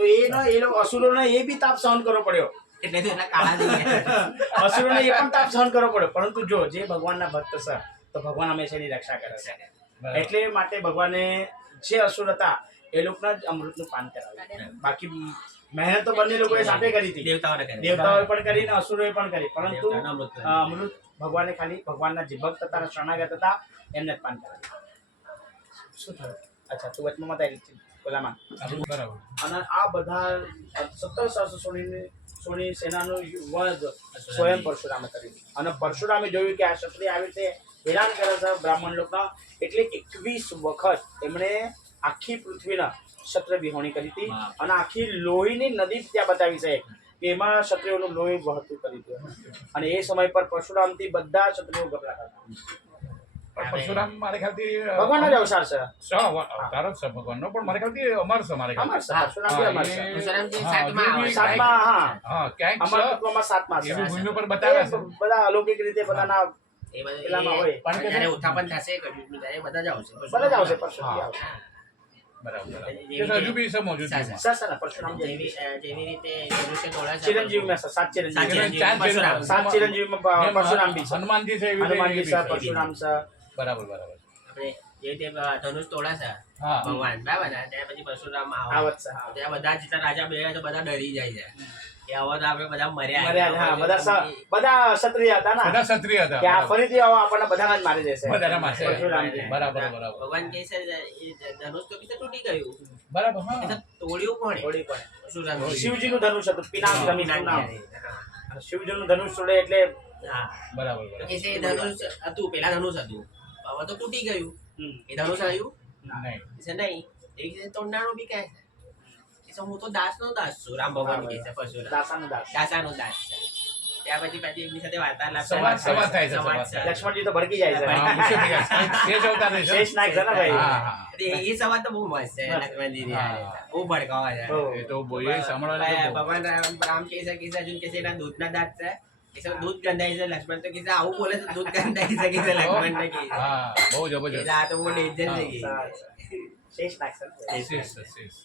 તો એ લોકો અસુરોને એ બી તાપ સહન કરવો પડ્યો. એટલે તો એના કાળા થઈ ગયા. અસુરોને એ પણ તાપ સહન કરવો પડ્યો, પરંતુ જો જે ભગવાનના ભક્ત છે તો ભગવાન હંમેશા એની રક્ષા કરે છે. બરાબર. એટલે માટે ભગવાને જે અસુર હતા એ લોકોના જ અમૃતનું પાન કરાવ્યું. બાકી મહેનત તો બંને લોકોએ સાથે કરી હતી, દેવતાઓને કરે. દેવતાઓએ પણ કરી ને અસુરોએ પણ કરી, પરંતુ દેવતાઓને અમૃત કરે. અમૃત ભગવાને ખાલી ભગવાનના જે ભક્ત હતા શરણાગત હતા એમને જ પાન કરાવ્યું. શું થયું? અચ્છા, તું વચમાં મત આવી પેલામાં. બરાબર. અને આ બધા 17 સોની સેનાનું વધ સ્વયં પરશુરામે કર્યું. અને પરશુરામે જોયું કે આ ક્ષત્રિય આવી રીતે વિરાન કરે છે બ્રાહ્મણ લોકના, એટલે 21 વખત એમણે આખી પૃથ્વીના ક્ષત્રિય વિહોણી કરી હતી. અને આખી લોહીની નદી ત્યાં બતાવી છે કે એમાં ક્ષત્રિયોનું લોહી વહતું કરી દીધું. અને એ સમય પર પરશુરામથી બધા ક્ષત્રિયો ગભરાતા હતા. પણ પરશુરામ મારે ખ્યાલથી ભગવાનનો જ અવતાર છે. અવતાર જ છે ભગવાનનો, પણ મારે ખ્યાલથી અમર છે મારે અમર ખ્યાલથી. છે, પરશુરામ બી અમર છે. પરશુરામજી હા, સાતમા એ આવે. બી સાતમા, હા, હા, ક્યાંક અમર તત્વમાં સાતમા છે. એવી ભૂમિ પર બતાવે છે. બધા અલૌકિક રીતે પોતાના એ બધું પેલામાં હોય. પણ જ્યારે ઉત્થાપન થશે કળિયુગનું, ત્યારે બધા જ આવશે. બધા જ આવશે, પરશુરામ બી હા. આવશે. બરાબર. એ હજુ બી છે મોજૂદ છે. સર, પરશુરામ જેવી રીતે ધનુષ્ય તોડે છે. ચિરંજીવીમાં છે, 7 ચિરંજીવી. ચિરંજીવી. પરશુરામ. 7 ચિરંજીવીમાં પરશુરામ બી છે. હનુમાનજી છે એવી હનુમાનજી રીતે છે, એ બી છે. પરશુરામ છે. બરાબર બરાબર. આપણે જે રીતે ધનુષ તોડે છે હા. ભગવાન, બરાબર ને? ત્યાં પછી પરશુરામ આવે. આવત છે, હા. ત્યાં બધા જેટલા રાજા બે તો બધા ડરી જાય છે કે હવે તો આપણે બધા મર્યા. મર્યાદા, હા, બધા ક્ષત્રિય હતા ને બધા ક્ષત્રિય હતા. કે આ બરાબર. ફરીથી આવો આપણને બધાને જ મારી દેશે. બધાને મારશે. પરશુરામજી. બરાબર બરાબર ભગવાન કહે છે એ ધનુષ તો કીધું તૂટી ગયું. બરાબર. એ હા. તો તોડ્યું કોણે? થોડી પણ. પરશુરામજી. શિવજીનું ધનુષ હતું, પિનાક જમીન નામ. હા. અને શિવજીનું ધનુષ તોડે એટલે હા. બરાબર તો બરાબર. કે છે એ ધનુષ હતું, પેલા ધનુષ હતું, હવે તો તૂટી ગયું. એ ધનુષ આવ્યું નહીં. છે નહીં. એ કે તોડનારો બી કહે છે કે હું તો દાસનો દાસ છું. રામ ભગવાન કહે છે પરશુરામ દાસાનું દાસ. દાસાનો દાસ છે. ત્યાં પછી એમની સાથે વાર્તાલાપ સંવાદ થાય છે, સંવાદ સંવાદ. છે. લક્ષ્મણજી તો ભડકી જાય છે. હા, હા, ગુસ્સે થઈ ગયા. શેષ અવતાર રહેશે. શેષ નાગ છે ને ભાઈ. હા હા. એ સંવાદ તો બહુ મસ્ત છે લક્ષ્મણજીની હારે. બહુ ભડકાવા છે. હો. એ તો એ સાંભળવાની તો બહુ- ભગવાન રામ કહે છે કે અર્જુન કહે છે એના દૂધના દાંત છે. એ સબ દૂધ ગંધાય છે. લક્ષ્મણ તો કહે છે આવું બોલે છે દૂધ ગંધાય છે કે છે લક્ષ્મણ ને કહે છે. હા, બહુ એ જબરજસ્ત. આ તો બહુ ડેન્જર છે કે. શેષ નાગ છે. શેષ છે, શેષ.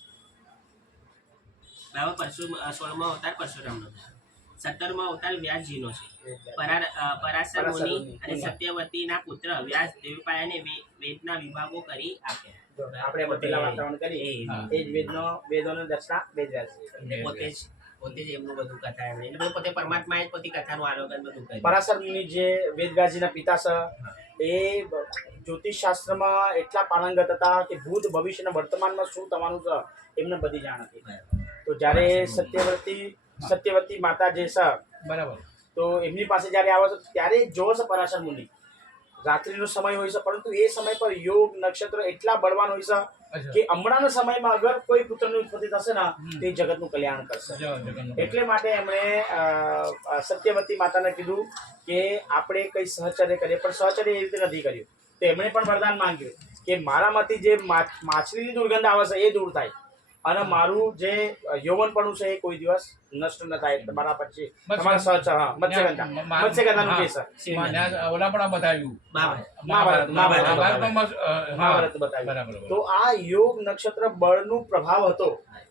બરાબર. 16મો અવતાર પરશુરામનો છે. 17મો અવતાર વ્યાસજીનો છે. પરાશર મુનિ અને સત્યવતીના પુત્ર વ્યાસ દેવપાયાને વેદના વિભાગો કરી આપ્યા. જો આપણે પેલા વાતાવરણ કરી એ એ જ વેદોની દર્શના વેદવ્યાસજી. એટલે પોતે જ એમનું બધું કથા એમણે એટલે બધું પોતે પરમાત્માએ જ પોતે કથાનું આલોકન બધું કર્યું. પરાશર મુનિ જે વેદવ્યાસજીના પિતા છે એ જ્યોતિષ શાસ્ત્રમાં એટલા પારંગત હતા કે ભૂત ભવિષ્ય અને વર્તમાનમાં શું થવાનું છે એમને બધી જાણ હતી. તો જ્યારે સત્યવતી માતા જે છે બરાબર. તો એમની પાસે જ્યારે આવે છે ત્યારે જ જોવે છે પરાશર મુનિ. રાત્રિનો સમય હોય છે, પરંતુ એ સમય પર યોગ નક્ષત્ર એટલા બળવાન હોય છે અચ્છા. કે હમણાંના સમયમાં અગર કોઈ પુત્રની ઉત્પત્તિ થશે ને તો એ જગતનું કલ્યાણ કરશે. જગન્નાથ. એટલે માટે એમણે સત્યવતી માતાને કીધું કે આપણે કઈ સહચર્ય કરીએ, પણ સહચર્ય એ રીતે નથી કર્યું. તો એમણે પણ વરદાન માંગ્યું કે મારામાંથી જે માછલીની દુર્ગંધ આવે છે એ દૂર થાય અને મારું જે યૌવનપણું છે એ કોઈ દિવસ નષ્ટ ન થાય. તમારા પછી તમારા સહચ મત્સ્યગંધાનું કેસ ઓલા પણ બતાવ્યું. મહાભારતમાં બતાવ્યું. બરાબર. તો આ યોગ નક્ષત્ર બળનું પ્રભાવ હતો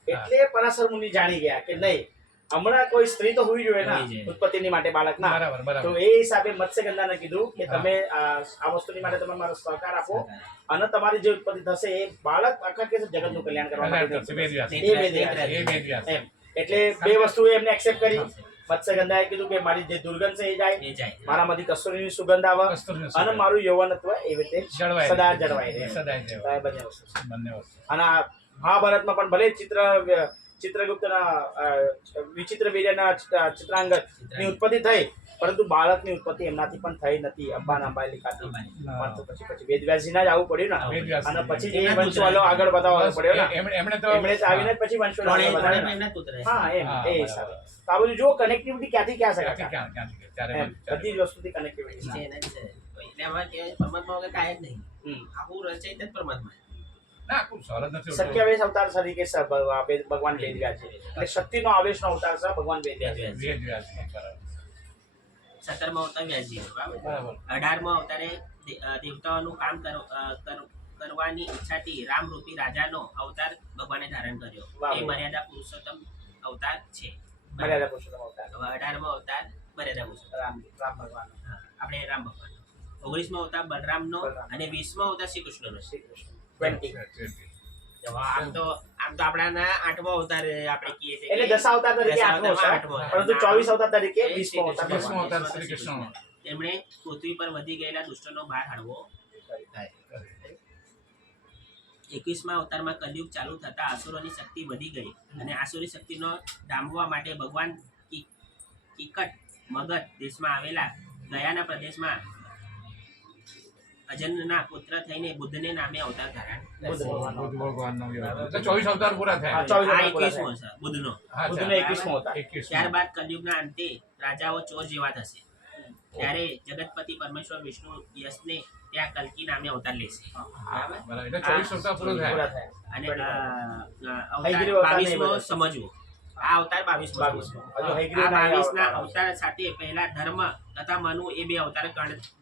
એટલે પરાશર મુનિ જાણી ગયા કે નહીં હમણાં કોઈ સ્ત્રી તો હોવી જોઈએ ને ઉત્પત્તિની માટે બાળક ના. બરાબર તો બરાબર. એ હિસાબે મત્સ્યગંધાને કીધું કે તમે આ વસ્તુની માટે તમે મારો સહકાર આપો અને તમારી જે ઉત્પત્તિ થશે એ બાળક આખા કે જગતનું કલ્યાણ કરવા માટે થશે. વેદવ્યાસ. એ વેદવ્યાસ. એ વેદવ્યાસ. એમ એટલે બે વસ્તુ એમને એક્સેપ્ટ કરી. મત્સ્યગંધાએ કીધું કે મારી જે દુર્ગંધ છે એ જાય, એ જાય. મારામાંથી કસ્તુરીની સુગંધ આવે કસ્તુરીની અને સુગંધ. મારું યૌવનત્વ એ રીતે જળવાય સદા રહે. જળવાઈ રહે. સદાય તો જળવાય. આ બંને વસ્તુ છે. બંને વસ્તુ. અને આ મહાભારતમાં પણ ભલે ચિત્રગુપ્તના વિચિત્ર વીર્યના ચિત્રાંગદની ઉત્પત્તિ થઈ, પરંતુ બાળકની ઉત્પત્તિ એમનાથી પણ થઈ નથી. અંબાના અંબાલી ખાતી પણ તો પછી વેદવ્યાસજીના જ આવવું પડ્યું ને. વેદવ્યાસ. અને પછી જે વંશવાલો આગળ વધારવો પડ્યો ને. એમણે તો એમણે જ આવીને જ પછી વંશવાલો આગળ વધાર્યા ને. એમના પુત્ર છે. હા એમ હા, એ બરાબર. હિસાબે તો આ બધું જો કનેક્ટિવિટી ક્યાંથી ક્યાં ક્યાંથી શકાય ક્યાંથી ત્યારે એમ બધી જ વસ્તુથી કનેક્ટિવિટી છે એના જ છે. એટલે આમાં કહેવાય પરમાત્મા વગર કાંઈ જ નહીં. આખું રચયિત જ પરમાત્મા છે. ના ખૂબ સરસ નથી હોતું. સત્યાવેશ અવતાર તરીકે ભગવાન વેદવ્યાસ છે. એટલે શક્તિનો આવેશનો અવતાર છે ભગવાન વેદવ્યાસ. વેદવ્યાસ. બરાબર 17મો અવતાર વ્યાસજીનો, બરાબર. બરાબર. 18મો અવતારે દેવતાઓનું કામ કરવાની ઈચ્છાથી રામરૂપી રાજાનો અવતાર ભગવાને ધારણ કર્યો. વાહ. એ મર્યાદા પુરુષોત્તમ અવતાર છે. મર્યાદા પુરુષોત્તમ અવતાર. હવે 18મો અવતાર મર્યાદા પુરુષોત્તમ. રામ ભગવાન હા, આપણે રામ ભગવાન. 19મો અવતાર બલરામનો બલરામ. અને 20મો અવતાર શ્રી કૃષ્ણનો છે. શ્રી કૃષ્ણ 20. આમ તો આપણાના 8મો અવતાર આપણે કહીએ છીએ એટલે દશાવતાર તરીકે આઠમો છે, આઠમો. પરંતુ 24 અવતાર તરીકે 20મો અવતાર વીસમો ભગવાન. અવતાર શ્રી કૃષ્ણનો. તેમણે પૃથ્વી પર વધી ગયેલા દુષ્ટોનો બહાર હાડવો. 21મા અવતારમાં કલયુગ ચાલુ થતા આસુરોની શક્તિ વધી ગઈ અને આસુરી શક્તિનો ડામવા માટે ભગવાન કિકટ મગધ દેશમાં આવેલા ગયાના પ્રદેશમાં અજનના પુત્ર થઈને બુદ્ધને નામે અવતાર ધારણ બુદ્ધ ભગવાન. બુદ્ધ ભગવાનનો વ્યવહાર. એટલે 24 અવતાર પૂરા થયા. હા, 24 આ અવતાર પૂરા 21મો છે બુદ્ધનો. હા, બુદ્ધનો 21મો અવતાર. 21મો. ત્યારબાદ કલયુગના અંતે રાજાઓ ચોર જેવા થશે. ત્યારે જગતપતિ પરમેશ્વર વિષ્ણુ યશને ત્યાં કલ્કી નામે અવતાર લેશે. બરાબર? બરાબર. એટલે 24 અવતાર પૂરા પૂરા થયા. થયા. અને હયગ્રીવ અવતાર અવતાર ને 22મો બધા. સમજવો. આ અવતાર 22મો 22મો. સમજવો. હજુ આ હયગ્રીવ ના 22ના અવતાર. અવતાર સાથે પહેલા ધર્મ તથા મનુ એ બે અવતાર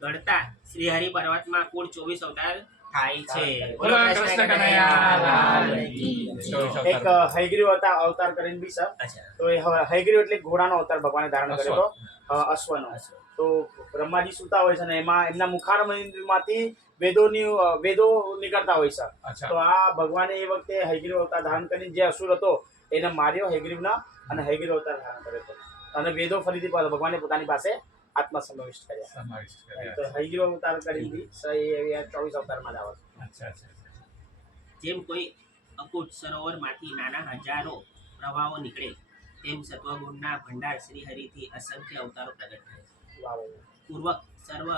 ગણતા શ્રીહરિ પર્વતમાં કુલ 24 અવતાર થાય છે. બોલો કૃષ્ણ કનૈયા લાલ કી જય. 24 એક અવતાર. હયગ્રીવ અવતાર કરીને બી છે. અચ્છા. તો એ હયગ્રીવ એટલે ઘોડાનો અવતાર ભગવાને ધારણ કર્યો હતો, અશ્વનો. તો બ્રહ્માજી સુતા હોય છે ને એમાં એમના મુખારમાંથી વેદો નીકળતા હોય છે. અચ્છા. તો આ ભગવાને એ વખતે હયગ્રીવ અવતાર ધારણ કરીને જે અસુર હતો એને માર્યો હયગ્રીવના, અને હયગ્રીવ અવતાર ધારણ કર્યો હતો. અને વેદો ફરીથી ભગવાને પોતાની પાસે આત્મસમાવિષ્ટ કર્યા. સમાવિષ્ટ કર્યા. તો હયગ્રીવ અવતાર કરીને બી 24 અવતારમાં જ આવે છે. અચ્છા, અચ્છા. જેમ કોઈ અકૂટ સરોવરમાંથી નાના હજારો પ્રવાહો નીકળે તેમ સત્વગુણના ભંડાર શ્રી હરિથી અસંખ્ય અવતારો પ્રગટ થાય છે. વાહ. પૂર્વક સર્વ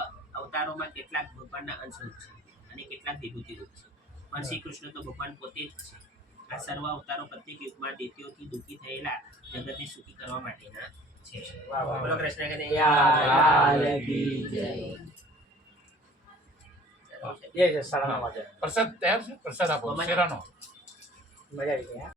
અવતારોમાં કેટલાક ભગવાનના અંશરૂપ છે અને કેટલાક વિભૂતિ રૂપ છે, પણ શ્રી કૃષ્ણ તો ભગવાન પોતે જ છે. આ સર્વ અવતારો પ્રત્યેક યુગમાં દૈત્યોથી દુઃખી થયેલા જગતને સુખી કરવા માટેના છે. વાહ, વાહ. બોલો કૃષ્ણ લાલ કનૈયા. કી જય. એ છે સાડા 9 વાગે. પ્રસાદ તૈયાર છે? પ્રસાદ આપો અમારે- શેરાનો. મજા આવી ગઈ હા.